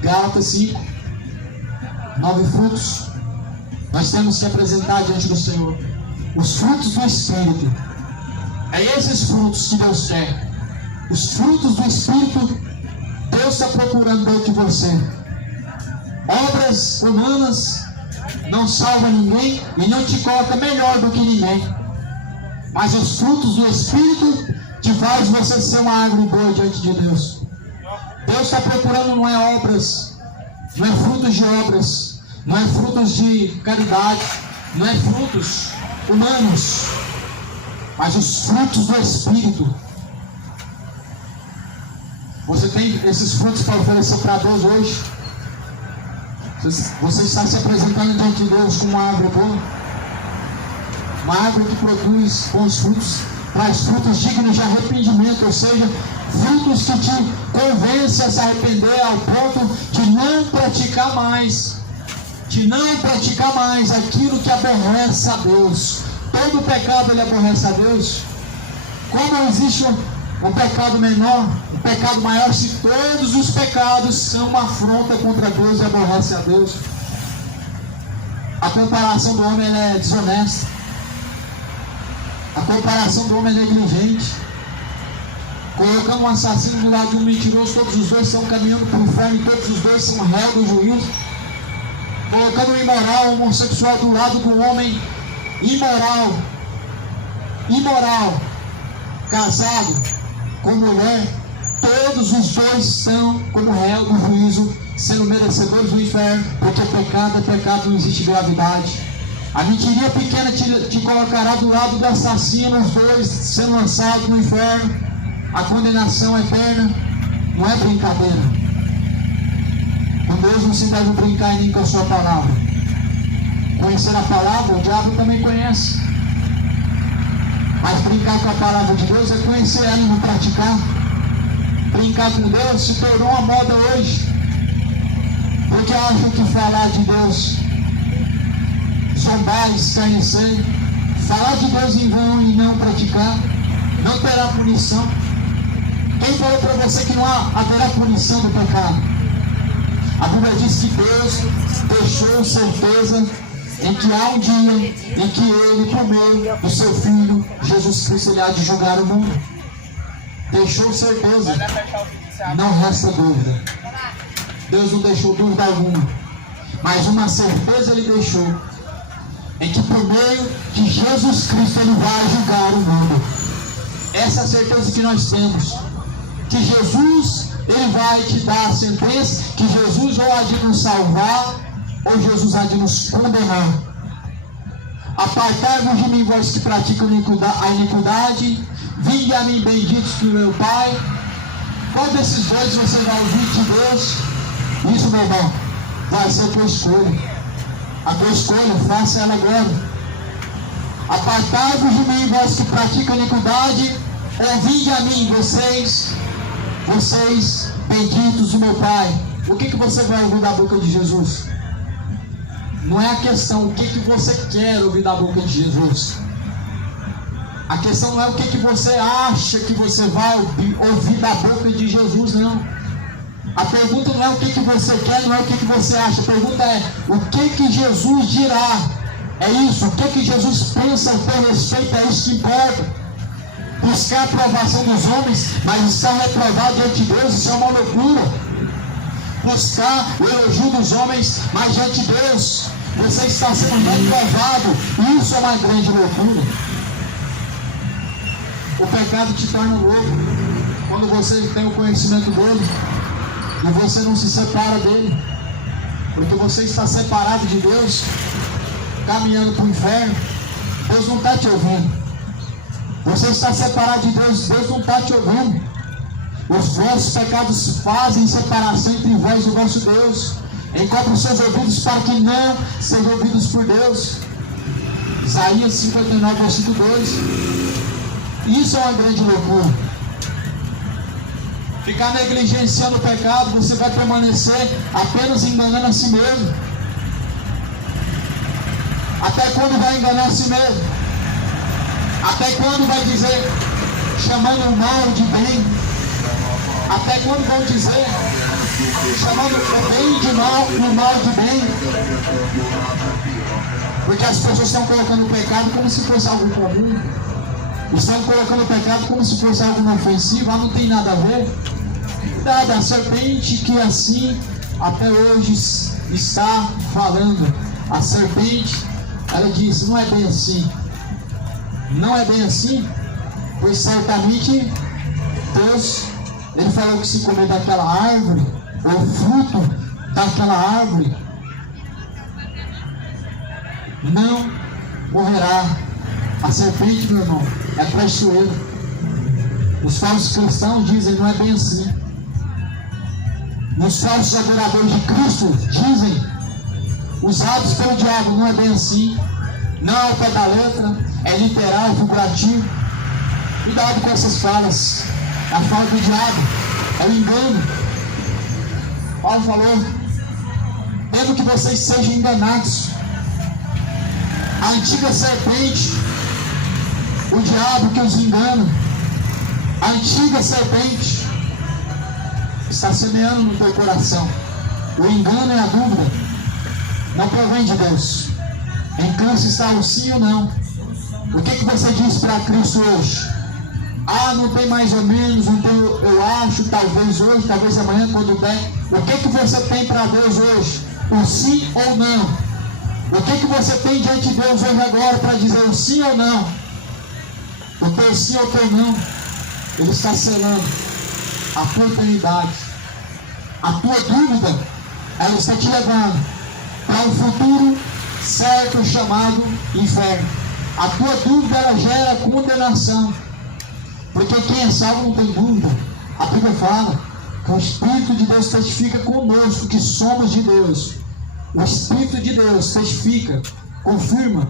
Gálatas 5, 9 frutos. Nós temos que apresentar diante do Senhor. Os frutos do Espírito. É esses frutos que Deus quer. Os frutos do Espírito, Deus está procurando dentro de você. Obras humanas não salvam ninguém e não te coloca melhor do que ninguém. Mas os frutos do Espírito te faz você ser uma árvore boa diante de Deus. Deus está procurando não é obras, não é frutos de obras, não é frutos de caridade, não é frutos humanos, mas os frutos do Espírito. Você tem esses frutos para oferecer para Deus hoje? Você está se apresentando diante de Deus como uma árvore boa? Uma árvore que produz bons frutos, traz frutos dignos de arrependimento, ou seja, frutos que te convencem a se arrepender ao ponto de não praticar mais, aquilo que aborrece a Deus. Todo pecado ele aborrece a Deus. Como existe um pecado menor, um pecado maior, se todos os pecados são uma afronta contra Deus e aborrecem a Deus? A comparação do homem ela é desonesta. A comparação do homem é negligente. Colocando um assassino do lado de um mentiroso, todos os dois estão caminhando para o inferno, todos os dois são réus do juízo. Colocando o imoral, o homossexual do lado do homem imoral, casado com mulher, todos os dois são como réu do juízo, sendo merecedores do inferno, porque pecado é pecado, não existe gravidade. A mentirinha pequena te colocará do lado do assassino, os dois sendo lançados no inferno. A condenação eterna não é brincadeira. Com Deus não se deve brincar nem com a sua palavra. Conhecer a palavra, o diabo também conhece. Mas brincar com a palavra de Deus é conhecer ela e não praticar. Brincar com Deus se tornou uma moda hoje. Porque acham que falar de Deus, zombar, escarnecer, falar de Deus em vão e não praticar, não terá punição. Quem falou para você que não haverá punição do pecado? A Bíblia diz que Deus deixou certeza em que há um dia em que Ele, por meio do seu Filho, Jesus Cristo, Ele há de julgar o mundo. Deixou certeza, não resta dúvida. Deus não deixou dúvida alguma, mas uma certeza Ele deixou, em que por meio de Jesus Cristo Ele vai julgar o mundo. Essa é a certeza que nós temos, que Jesus, Ele vai te dar a sentença, que Jesus ou há de nos salvar, ou Jesus há de nos condenar. Apartai-vos de mim, vós que praticam a iniquidade, vinde a mim, benditos do meu Pai. Qual desses dois você vai ouvir de Deus? Isso, meu irmão, vai ser a tua escolha. A tua escolha, faça ela agora. Apartai-vos de mim, vós que praticam iniquidade, ou vinde a mim, vocês benditos do meu Pai. O que você vai ouvir da boca de Jesus? Não é a questão o que você quer ouvir da boca de Jesus. A questão não é o que você acha que você vai ouvir da boca de Jesus, não. A pergunta não é o que você quer, não é o que você acha. A pergunta é o que Jesus dirá. É isso, o que Jesus pensa a teu respeito, é isso que importa. Buscar a aprovação dos homens, mas estar reprovado diante de Deus, isso é uma loucura. Buscar o elogio dos homens, mas diante de Deus, você está sendo reprovado, isso é uma grande loucura. O pecado te torna louco quando você tem o conhecimento dele e você não se separa dele, porque você está separado de Deus, caminhando para o inferno. Deus não está te ouvindo. Você está separado de Deus, Deus não está te ouvindo. Os vossos pecados fazem separação entre vós e o vosso Deus. Encobre os seus ouvidos para que não sejam ouvidos por Deus. Isaías 59, versículo 2. Isso é uma grande loucura. Ficar negligenciando o pecado, você vai permanecer apenas enganando a si mesmo. Até quando vai enganar a si mesmo? Até quando vai dizer, chamando o mal de bem? Até quando vão dizer, chamando o bem de mal e o mal de bem? Porque as pessoas estão colocando o pecado como se fosse algo comum. Estão colocando o pecado como se fosse algo inofensivo. Ah, não tem nada a ver. Nada, a serpente que assim até hoje está falando. A serpente, ela diz, não é bem assim. Não é bem assim, pois certamente Deus, Ele falou que se comer daquela árvore, ou fruto daquela árvore, não morrerá. A serpente, meu irmão, é traiçoeira. Os falsos cristãos dizem, não é bem assim. Os falsos adoradores de Cristo dizem, usados pelo diabo, não é bem assim. Não é ao pé da letra, é literal, figurativo. Cuidado com essas falas. A fala do diabo é o engano. Paulo falou, mesmo que vocês sejam enganados. A antiga serpente, o diabo que os engana, a antiga serpente está semeando no teu coração. O engano e a dúvida não provém de Deus. Em Cristo está o sim ou não. O que você diz para Cristo hoje? Ah, não tem mais ou menos, não tem, eu acho, talvez hoje, talvez amanhã, quando der. O que você tem para Deus hoje? O sim ou não? O que você tem diante de Deus hoje agora para dizer o sim ou não? O teu sim ou o teu não, Ele está selando a tua eternidade. A tua dúvida, ela está te levando para um futuro certo chamado inferno. A tua dúvida, ela gera condenação. Porque quem é salvo não tem dúvida. A Bíblia fala que o Espírito de Deus testifica conosco que somos de Deus. O Espírito de Deus testifica, confirma,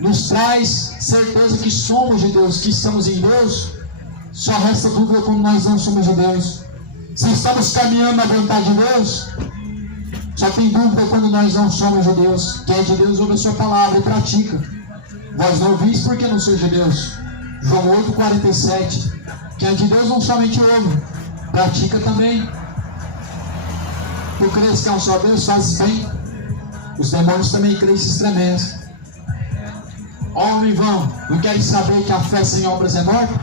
nos traz certeza que somos de Deus, que estamos em Deus. Só resta dúvida quando nós não somos de Deus. Se estamos caminhando na vontade de Deus, só tem dúvida quando nós não somos de Deus. Quem é de Deus ouve a sua palavra e pratica. Vós não ouvis porque não sois de Deus. João 8,47. Quem é de Deus não somente ouve, pratica também. Tu crês que é um só Deus, fazes bem. Os demônios também creem e se estremecem. Homem vão, não querem saber que a fé sem obras é morta?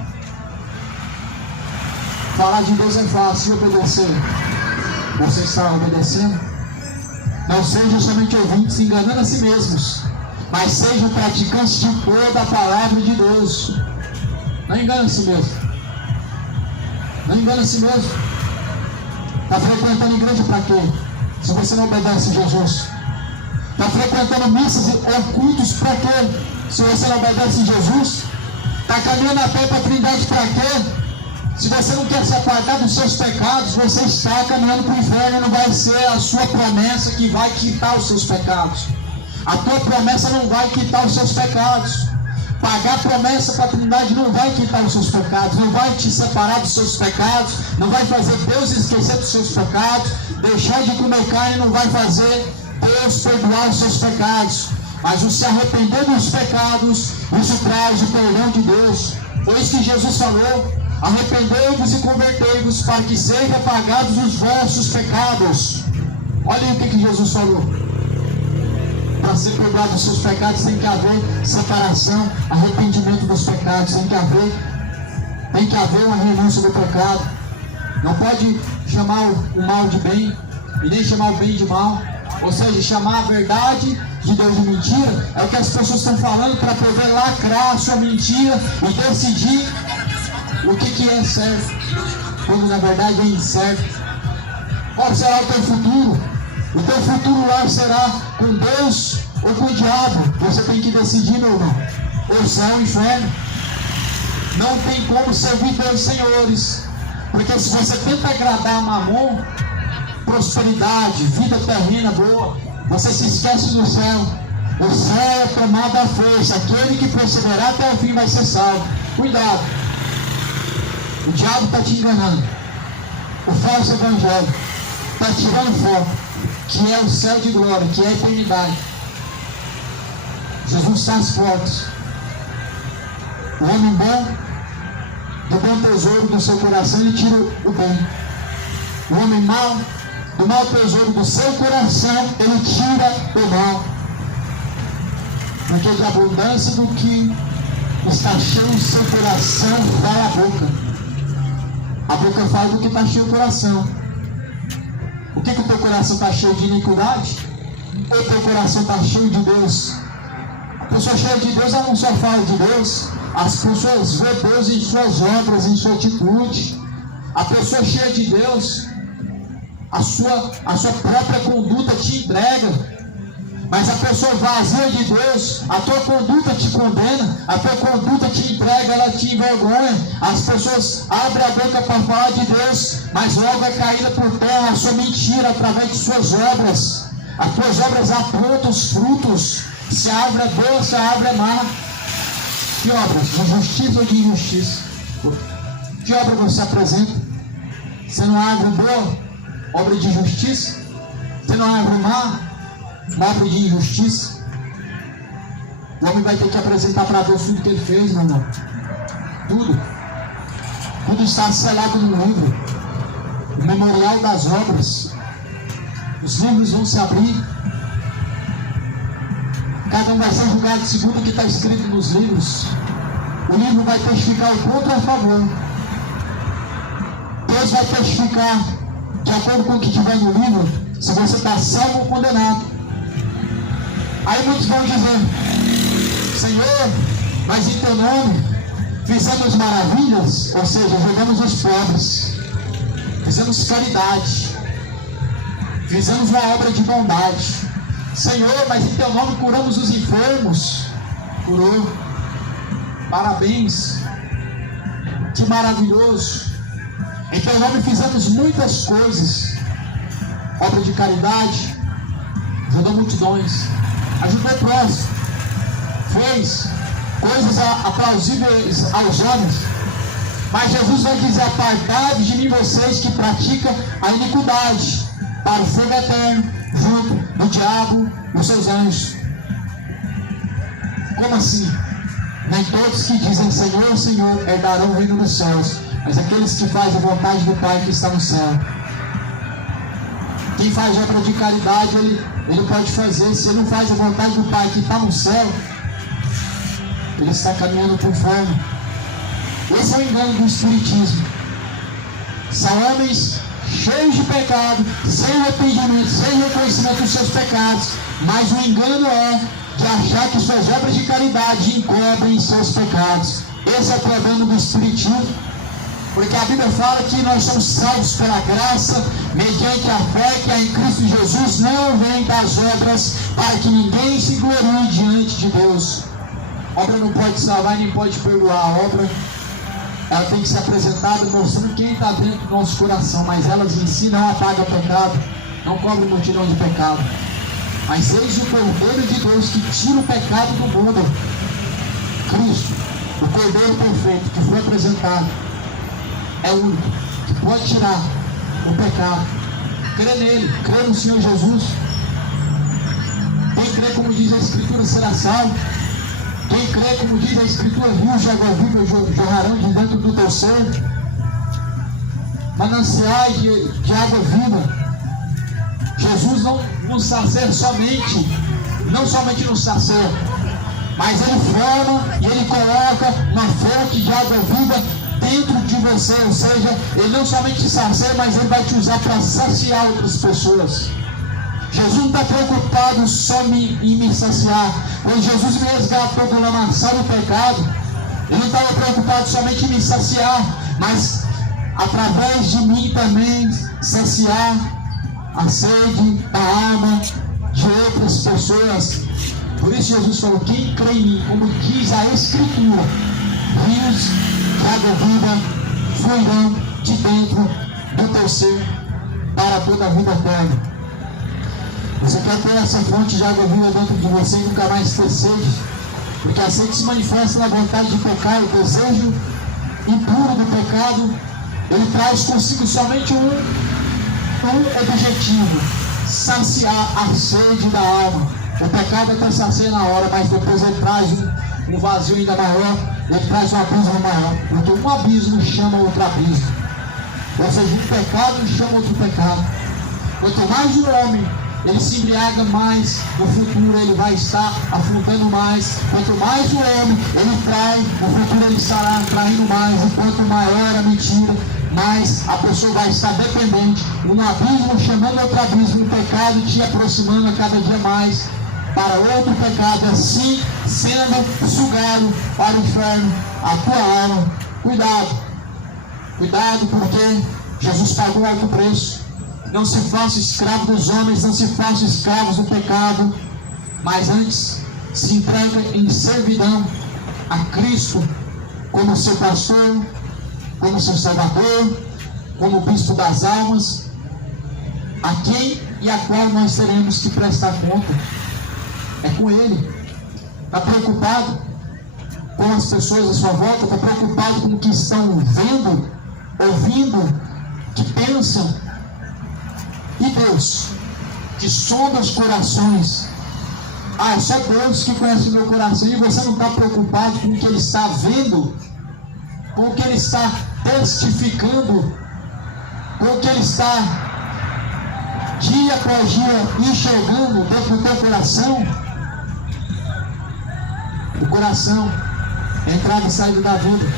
Falar de Deus é fácil, e obedecer? Você está obedecendo? Não sejam somente ouvintes enganando a si mesmos, mas sejam praticantes de toda a palavra de Deus. Não engana a si mesmo. Não engana a si mesmo. Está frequentando igreja para quê? Se você não obedece a Jesus. Está frequentando missas ou cultos para quê? Se você não obedece a Jesus. Está caminhando a pé para a Trindade para quê? Se você não quer se apartar dos seus pecados, você está caminhando para o inferno. Não vai ser a sua promessa que vai quitar os seus pecados. A tua promessa não vai quitar os seus pecados. Pagar promessa para a Trindade não vai quitar os seus pecados, não vai te separar dos seus pecados, não vai fazer Deus esquecer dos seus pecados. Deixar de comer carne não vai fazer Deus perdoar os seus pecados. Mas o se arrepender dos pecados, isso traz o perdão de Deus. Foi isso que Jesus falou: arrependei-vos e convertei-vos para que sejam apagados os vossos pecados. Olha aí o que Jesus falou. Para ser perdoado dos seus pecados tem que haver separação, arrependimento dos pecados, tem que haver uma renúncia do pecado. Não pode chamar o mal de bem e nem chamar o bem de mal. Ou seja, chamar a verdade de Deus de mentira é o que as pessoas estão falando para poder lacrar a sua mentira e decidir o que é certo, quando na verdade é incerto. Qual será o teu futuro? O teu futuro lá será com Deus ou com o diabo. Você tem que decidir, meu irmão. Ou céu ou inferno. Não tem como servir dois senhores. Porque se você tenta agradar Mamon, prosperidade, vida terrena boa, você se esquece do céu. O céu é tomado à força. Aquele que perseverar até o fim vai ser salvo. Cuidado. O diabo está te enganando. O falso evangelho está tirando foco, que é o céu de glória, que é a eternidade. Jesus está às portas. O homem bom, do bom tesouro do seu coração, ele tira o bem. O homem mau, do mau tesouro do seu coração, ele tira o mal. Porque da abundância do que está cheio o seu coração, fala a boca. A boca fala do que está cheio o coração. O que o teu coração está cheio de iniquidade? Ou o teu coração está cheio de Deus? A pessoa cheia de Deus, ela não só fala de Deus. As pessoas veem Deus em suas obras, em sua atitude. A pessoa cheia de Deus, a sua própria conduta te entrega. Mas a pessoa vazia de Deus, a tua conduta te condena, a tua conduta te entrega, ela te envergonha. As pessoas abrem a boca para falar de Deus, mas logo é caída por terra a sua mentira através de suas obras. As tuas obras apontam os frutos. Se a árvore é boa, se a árvore é má. Que obras? De justiça ou de injustiça? Que obra você apresenta? Sendo uma árvore boa, obra de justiça? Sendo uma árvore má, uma árvore de injustiça? O homem vai ter que apresentar para Deus tudo que ele fez, meu irmão. Tudo. Tudo está selado no livro. O memorial das obras. Os livros vão se abrir. Cada um vai ser julgado segundo o que está escrito nos livros. O livro vai testificar o contra e a favor. Deus vai testificar de acordo com o que tiver no livro, se você está salvo ou condenado. Aí muitos vão dizer: Senhor, mas em teu nome fizemos maravilhas, ou seja, ajudamos os pobres, fizemos caridade, fizemos uma obra de bondade. Senhor, mas em teu nome curamos os enfermos. Curou. Parabéns. Que maravilhoso. Em teu nome fizemos muitas coisas. Obra de caridade. Ajudou multidões. Ajudou o próximo. Fez coisas aplausíveis aos homens. Mas Jesus vai dizer: apartai-vos de mim, vocês que praticam a iniquidade, para o fogo eterno, junto do diabo e os seus anjos. Como assim? Nem todos que dizem Senhor, Senhor herdarão o reino dos céus, mas aqueles que fazem a vontade do Pai que está no céu. Quem faz obra de caridade, ele pode fazer. Se ele não faz a vontade do Pai que está no céu, ele está caminhando por inferno. Esse é o engano do Espiritismo. São homens cheios de pecado, sem arrependimento, sem reconhecimento dos seus pecados. Mas o engano é de achar que suas obras de caridade encobrem seus pecados. Esse é o problema do Espiritismo. Porque a Bíblia fala que nós somos salvos pela graça, mediante a fé que há em Cristo Jesus, não vem das obras, para que ninguém se glorie diante de Deus. A obra não pode salvar nem pode perdoar. A obra, ela tem que ser apresentada mostrando quem está dentro do nosso coração, mas elas em si não apagam pecado, não cobrem multidão de pecado. Mas eis o Cordeiro de Deus que tira o pecado do mundo. Cristo, o Cordeiro perfeito que foi apresentado, é o único que pode tirar o pecado. Crê nele, crê no Senhor Jesus. Quem crê, como diz a Escritura, será salvo. Quem crê, como diz a Escritura, rios de água viva jorrarão de dentro do teu ser. Mananciais de água viva. Jesus não nos sacia somente, não somente nos sacia, mas ele forma e ele coloca uma fonte de água viva dentro de você. Ou seja, ele não somente te sacia, mas ele vai te usar para saciar outras pessoas. Jesus não está preocupado só em me saciar. Quando Jesus me resgatou do lamaçal do pecado, ele não estava preocupado somente em me saciar, mas através de mim também saciar a sede da alma de outras pessoas. Por isso Jesus falou: quem crê em mim, como diz a Escritura, rios de água viva fluirão de dentro do teu ser para toda a vida eterna. Você quer ter essa fonte de água viva dentro de você e nunca mais ter sede? Porque a sede se manifesta na vontade de pecar, o desejo impuro do pecado, ele traz consigo somente um objetivo: saciar a sede da alma. O pecado até sacia na hora, mas depois ele traz um vazio ainda maior, ele traz um abismo maior, porque um abismo chama outro abismo, ou seja, um pecado chama outro pecado. Quanto mais o homem ele se embriaga mais, no futuro ele vai estar afundando mais. Quanto mais o homem ele trai, no futuro ele estará traindo mais. E quanto maior a mentira, mais a pessoa vai estar dependente. Um abismo chamando outro abismo, o pecado te aproximando a cada dia mais para outro pecado, assim sendo sugado para o inferno a tua alma. Cuidado, cuidado, porque Jesus pagou alto preço. Não se faça escravo dos homens, não se faça escravos do pecado, mas antes se entrega em servidão a Cristo como seu pastor, como seu salvador, como bispo das almas, a quem e a qual nós teremos que prestar conta. É com Ele. Está preocupado com as pessoas à sua volta? Está preocupado com o que estão vendo, ouvindo, que pensam? E Deus, que sonda os corações, é só Deus que conhece o meu coração, e você não está preocupado com o que Ele está vendo, com o que Ele está testificando, com o que Ele está dia após dia enxergando dentro do teu coração? O coração é a entrada e saída da vida.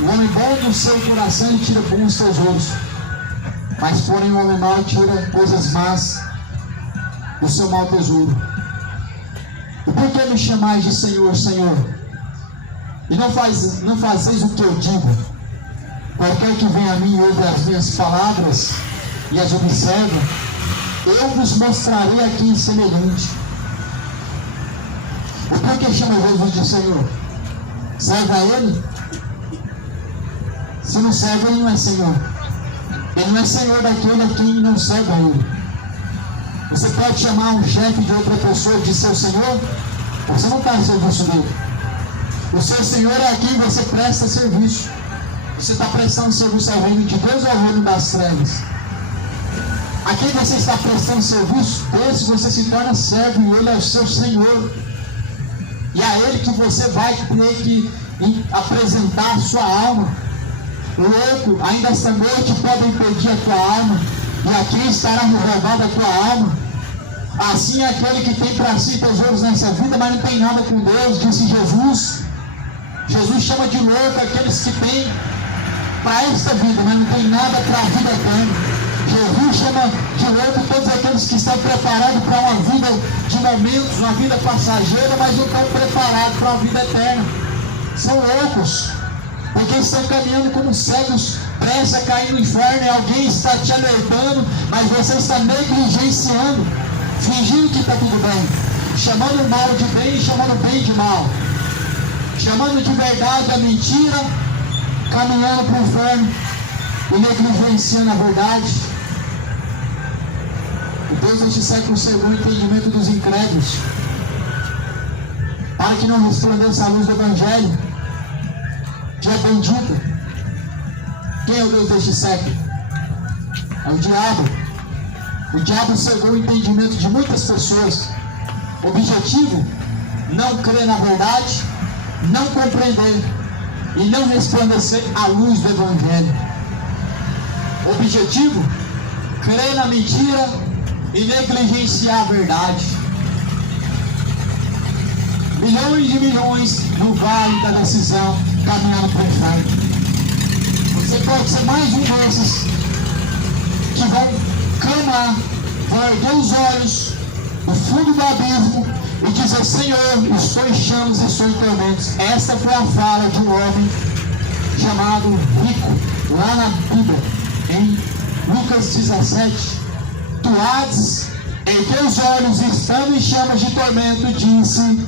O homem bom do seu coração e tira bons tesouros, mas porém o homem mau tira coisas más do seu mau tesouro. E por que me chamais de Senhor, Senhor? E não fazeis o que eu digo? Qualquer que vem a mim e ouve as minhas palavras e as observa, eu vos mostrarei a quem semelhante. E por que chama Jesus de Senhor? Serve a Ele? Se não serve, Ele não é Senhor. Ele não é Senhor daquele a quem não serve a Ele. Você pode chamar um chefe de outra pessoa de seu Senhor? Você não está em serviço dele. O seu Senhor é a quem você presta serviço. Você está prestando serviço ao reino de Deus ou ao reino das trevas? A quem você está prestando serviço, esse você se torna servo, e Ele é o seu Senhor. E a Ele que você vai ter que apresentar a sua alma. Louco, ainda esta noite podem pedir a tua alma, e aqui estará roubada a tua alma. Assim é aquele que tem para si tesouros nessa vida, mas não tem nada com Deus, disse Jesus. Jesus chama de louco aqueles que têm para esta vida, mas não tem nada para a vida eterna. Jesus chama de louco todos aqueles que estão preparados para uma vida de momentos, uma vida passageira, mas não estão preparados para uma vida eterna. São loucos, porque estão caminhando como cegos, prestes a cair no inferno, e alguém está te alertando, mas você está negligenciando, fingindo que está tudo bem, chamando o mal de bem e chamando o bem de mal, chamando de verdade a mentira, caminhando para o inferno e negligenciando a verdade. O Deus deste século cegou o entendimento dos incrédulos, para que não resplandeça a luz do Evangelho, que é bendita. Quem é o Deus deste século? É o diabo. O diabo cegou o entendimento de muitas pessoas. Objetivo: não crer na verdade, não compreender e não resplandecer a luz do Evangelho. Objetivo: crer na mentira e negligenciar a verdade. Milhões de milhões no vale da decisão, caminhando para o inferno. Você pode ser mais um desses que vão clamar, vão erguer os olhos no fundo do abismo e dizer: Senhor, estou em chamas, estou em tormentos. Essa foi a fala de um homem chamado rico, lá na Bíblia, em Lucas 17. Tu hás erguer os olhos, estando em chamas de tormento, disse: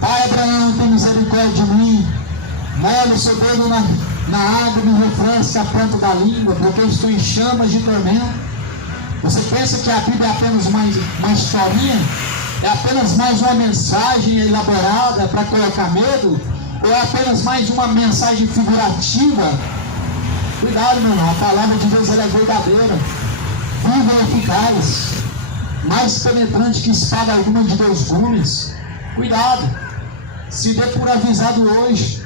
Pai Abraão, tem misericórdia de mim, molhe o seu dedo na água me refresca a ponta da língua, porque estou em chamas de tormento. Você pensa que a Bíblia é apenas uma historinha? É apenas mais uma mensagem elaborada para colocar medo? Ou é apenas mais uma mensagem figurativa? Cuidado, meu irmão, a palavra de Deus ela é verdadeira, viva e eficaz, mais penetrante que espada alguma de 2 gumes. Cuidado, se dê por avisado hoje.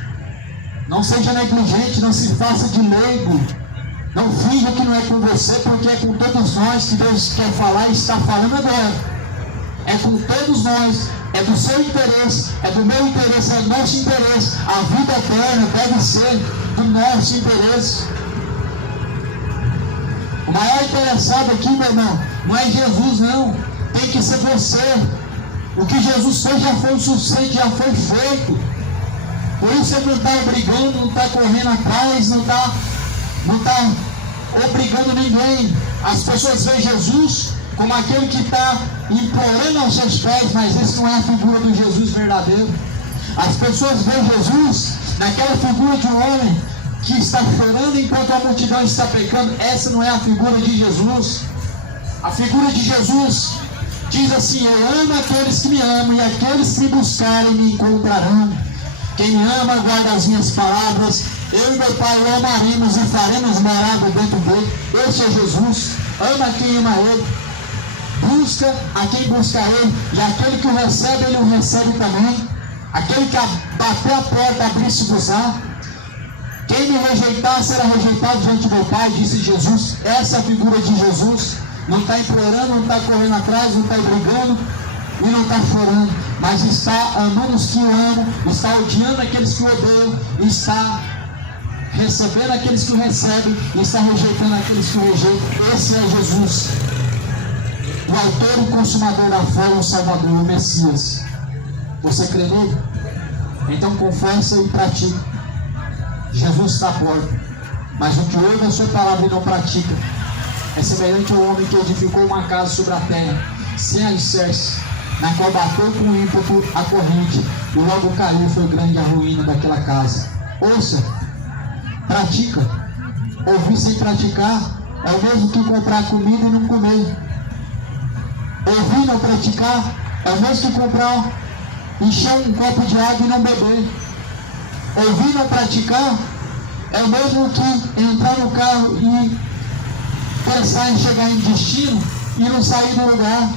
Não seja negligente, não se faça de leigo. Não finja que não é com você, porque é com todos nós que Deus quer falar e está falando agora. É com todos nós, é do seu interesse, é do meu interesse, é do nosso interesse. A vida eterna deve ser do nosso interesse. O maior interessado aqui, meu irmão, não é Jesus, não. Tem que ser você. O que Jesus fez já foi o suficiente, já foi feito. Por isso ele não está obrigando, não está correndo atrás, não está obrigando ninguém. As pessoas veem Jesus como aquele que está implorando aos seus pés, mas esse não é a figura do Jesus verdadeiro. As pessoas veem Jesus naquela figura de um homem que está chorando enquanto a multidão está pecando. Essa não é a figura de Jesus. A figura de Jesus diz assim: eu amo aqueles que me amam, e aqueles que me buscarem me encontrarão. Quem me ama guarda as minhas palavras, eu e meu Pai o amaremos e faremos morada dentro dele. Esse é Jesus. Ama quem ama ele, busca a quem busca ele, e aquele que o recebe, ele o recebe também. Aquele que bateu a porta, abrir-se-vos-á. Quem me rejeitar será rejeitado diante do Pai, disse Jesus. Essa é a figura de Jesus. Não está implorando, não está correndo atrás, não está brigando e não está chorando, mas está amando os que o amam, está odiando aqueles que o odeiam, está recebendo aqueles que o recebem e está rejeitando aqueles que o rejeitam. Esse é Jesus, o autor e consumador da fé, o Salvador, o Messias. Você crê nele? Então confessa e pratica. Jesus está à porta, mas o que ouve a sua palavra e não pratica é semelhante ao homem que edificou uma casa sobre a terra, sem alicerce, na qual bateu com ímpeto a corrente, e logo caiu. Foi grande a ruína daquela casa. Ouça, pratica. Ouvir sem praticar é o mesmo que comprar comida e não comer. Ouvir e não praticar é o mesmo que comprar, encher um copo de água e não beber. Ouvir e não praticar é o mesmo que entrar no carro e pensar em chegar em destino e não sair do lugar.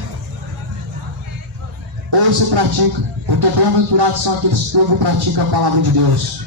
Ouça e pratica, porque bem-aventurados são aqueles que ouvem e praticam a palavra de Deus.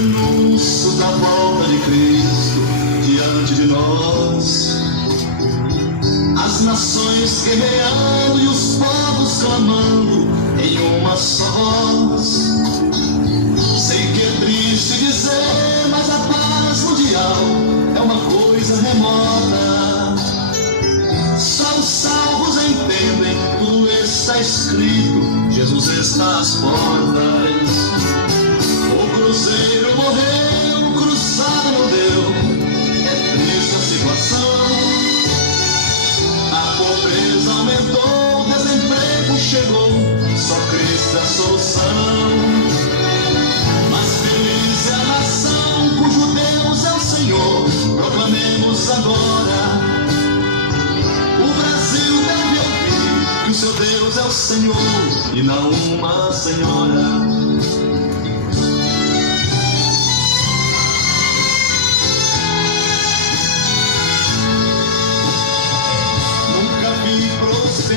Anúncio da volta de Cristo diante de nós, as nações guerreando e os povos clamando em uma só voz. Sei que é triste dizer, mas a paz mundial é uma coisa remota. Só os salvos entendem, tudo está escrito, Jesus está às portas. O cruzeiro morreu, cruzada não deu, é triste a situação. A pobreza aumentou, o desemprego chegou, só Cristo é a solução. Mas feliz é a nação cujo Deus é o Senhor, proclamemos agora. O Brasil deve ouvir que o seu Deus é o Senhor e não uma senhora.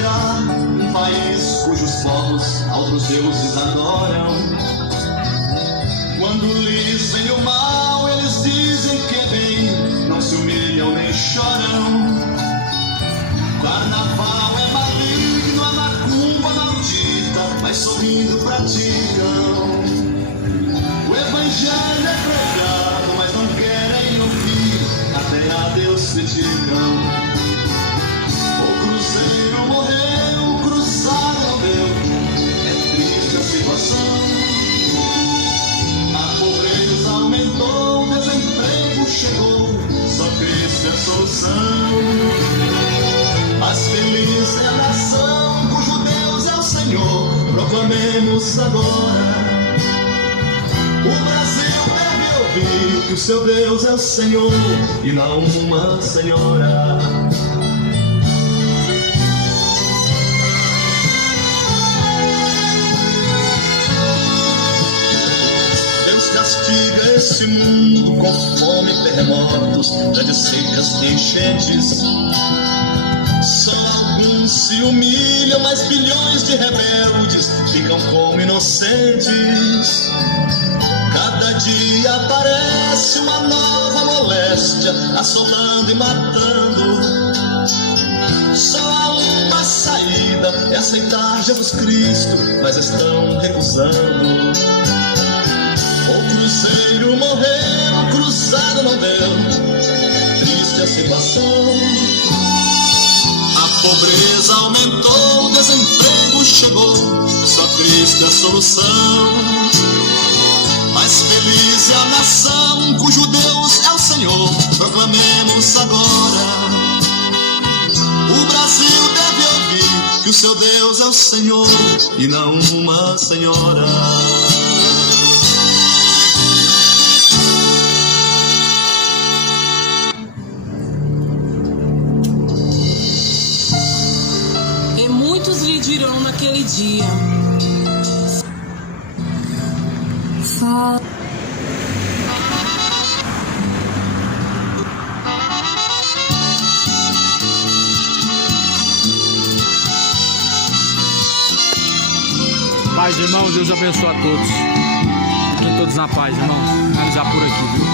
haverá um país cujos povos a outros deuses adoram. Quando lhes vem o mal, eles dizem que é bem, não se humilham nem choram. Carnaval é maligno, a macumba maldita, mas sorrindo praticam. O evangelho é pregado, mas não querem ouvir, até a Deus criticam. O cruzeiro morreu, o cruzado não deu, é triste a situação. A pobreza aumentou, o desemprego chegou, só Cristo é a solução. Mas feliz é a nação cujo Deus é o Senhor, proclamemos agora. O Brasil deve ouvir que o seu Deus é o Senhor e não uma senhora. Deus castiga esse mundo com fome e terremotos, grandes secas e enchentes. Só alguns se humilham, mas bilhões de rebeldes ficam como inocentes. Cada dia aparece uma nova moléstia, assolando e matando. Só há uma saída, é aceitar Jesus Cristo, mas estão recusando. O cruzeiro morreu, o cruzado não deu, triste a situação. A pobreza aumentou, o desemprego chegou, só Cristo é a solução. Mas feliz é a nação cujo Deus é o Senhor, proclamemos agora. O Brasil deve ouvir que o seu Deus é o Senhor e não uma senhora. E muitos lhe dirão naquele dia: Paz, irmãos, Deus abençoe a todos. Fiquem todos na paz, irmãos. Finalizar por aqui, viu?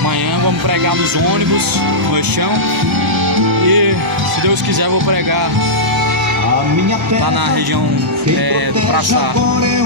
Amanhã vamos pregar nos ônibus, no chão. E, se Deus quiser, vou pregar lá na região do Praça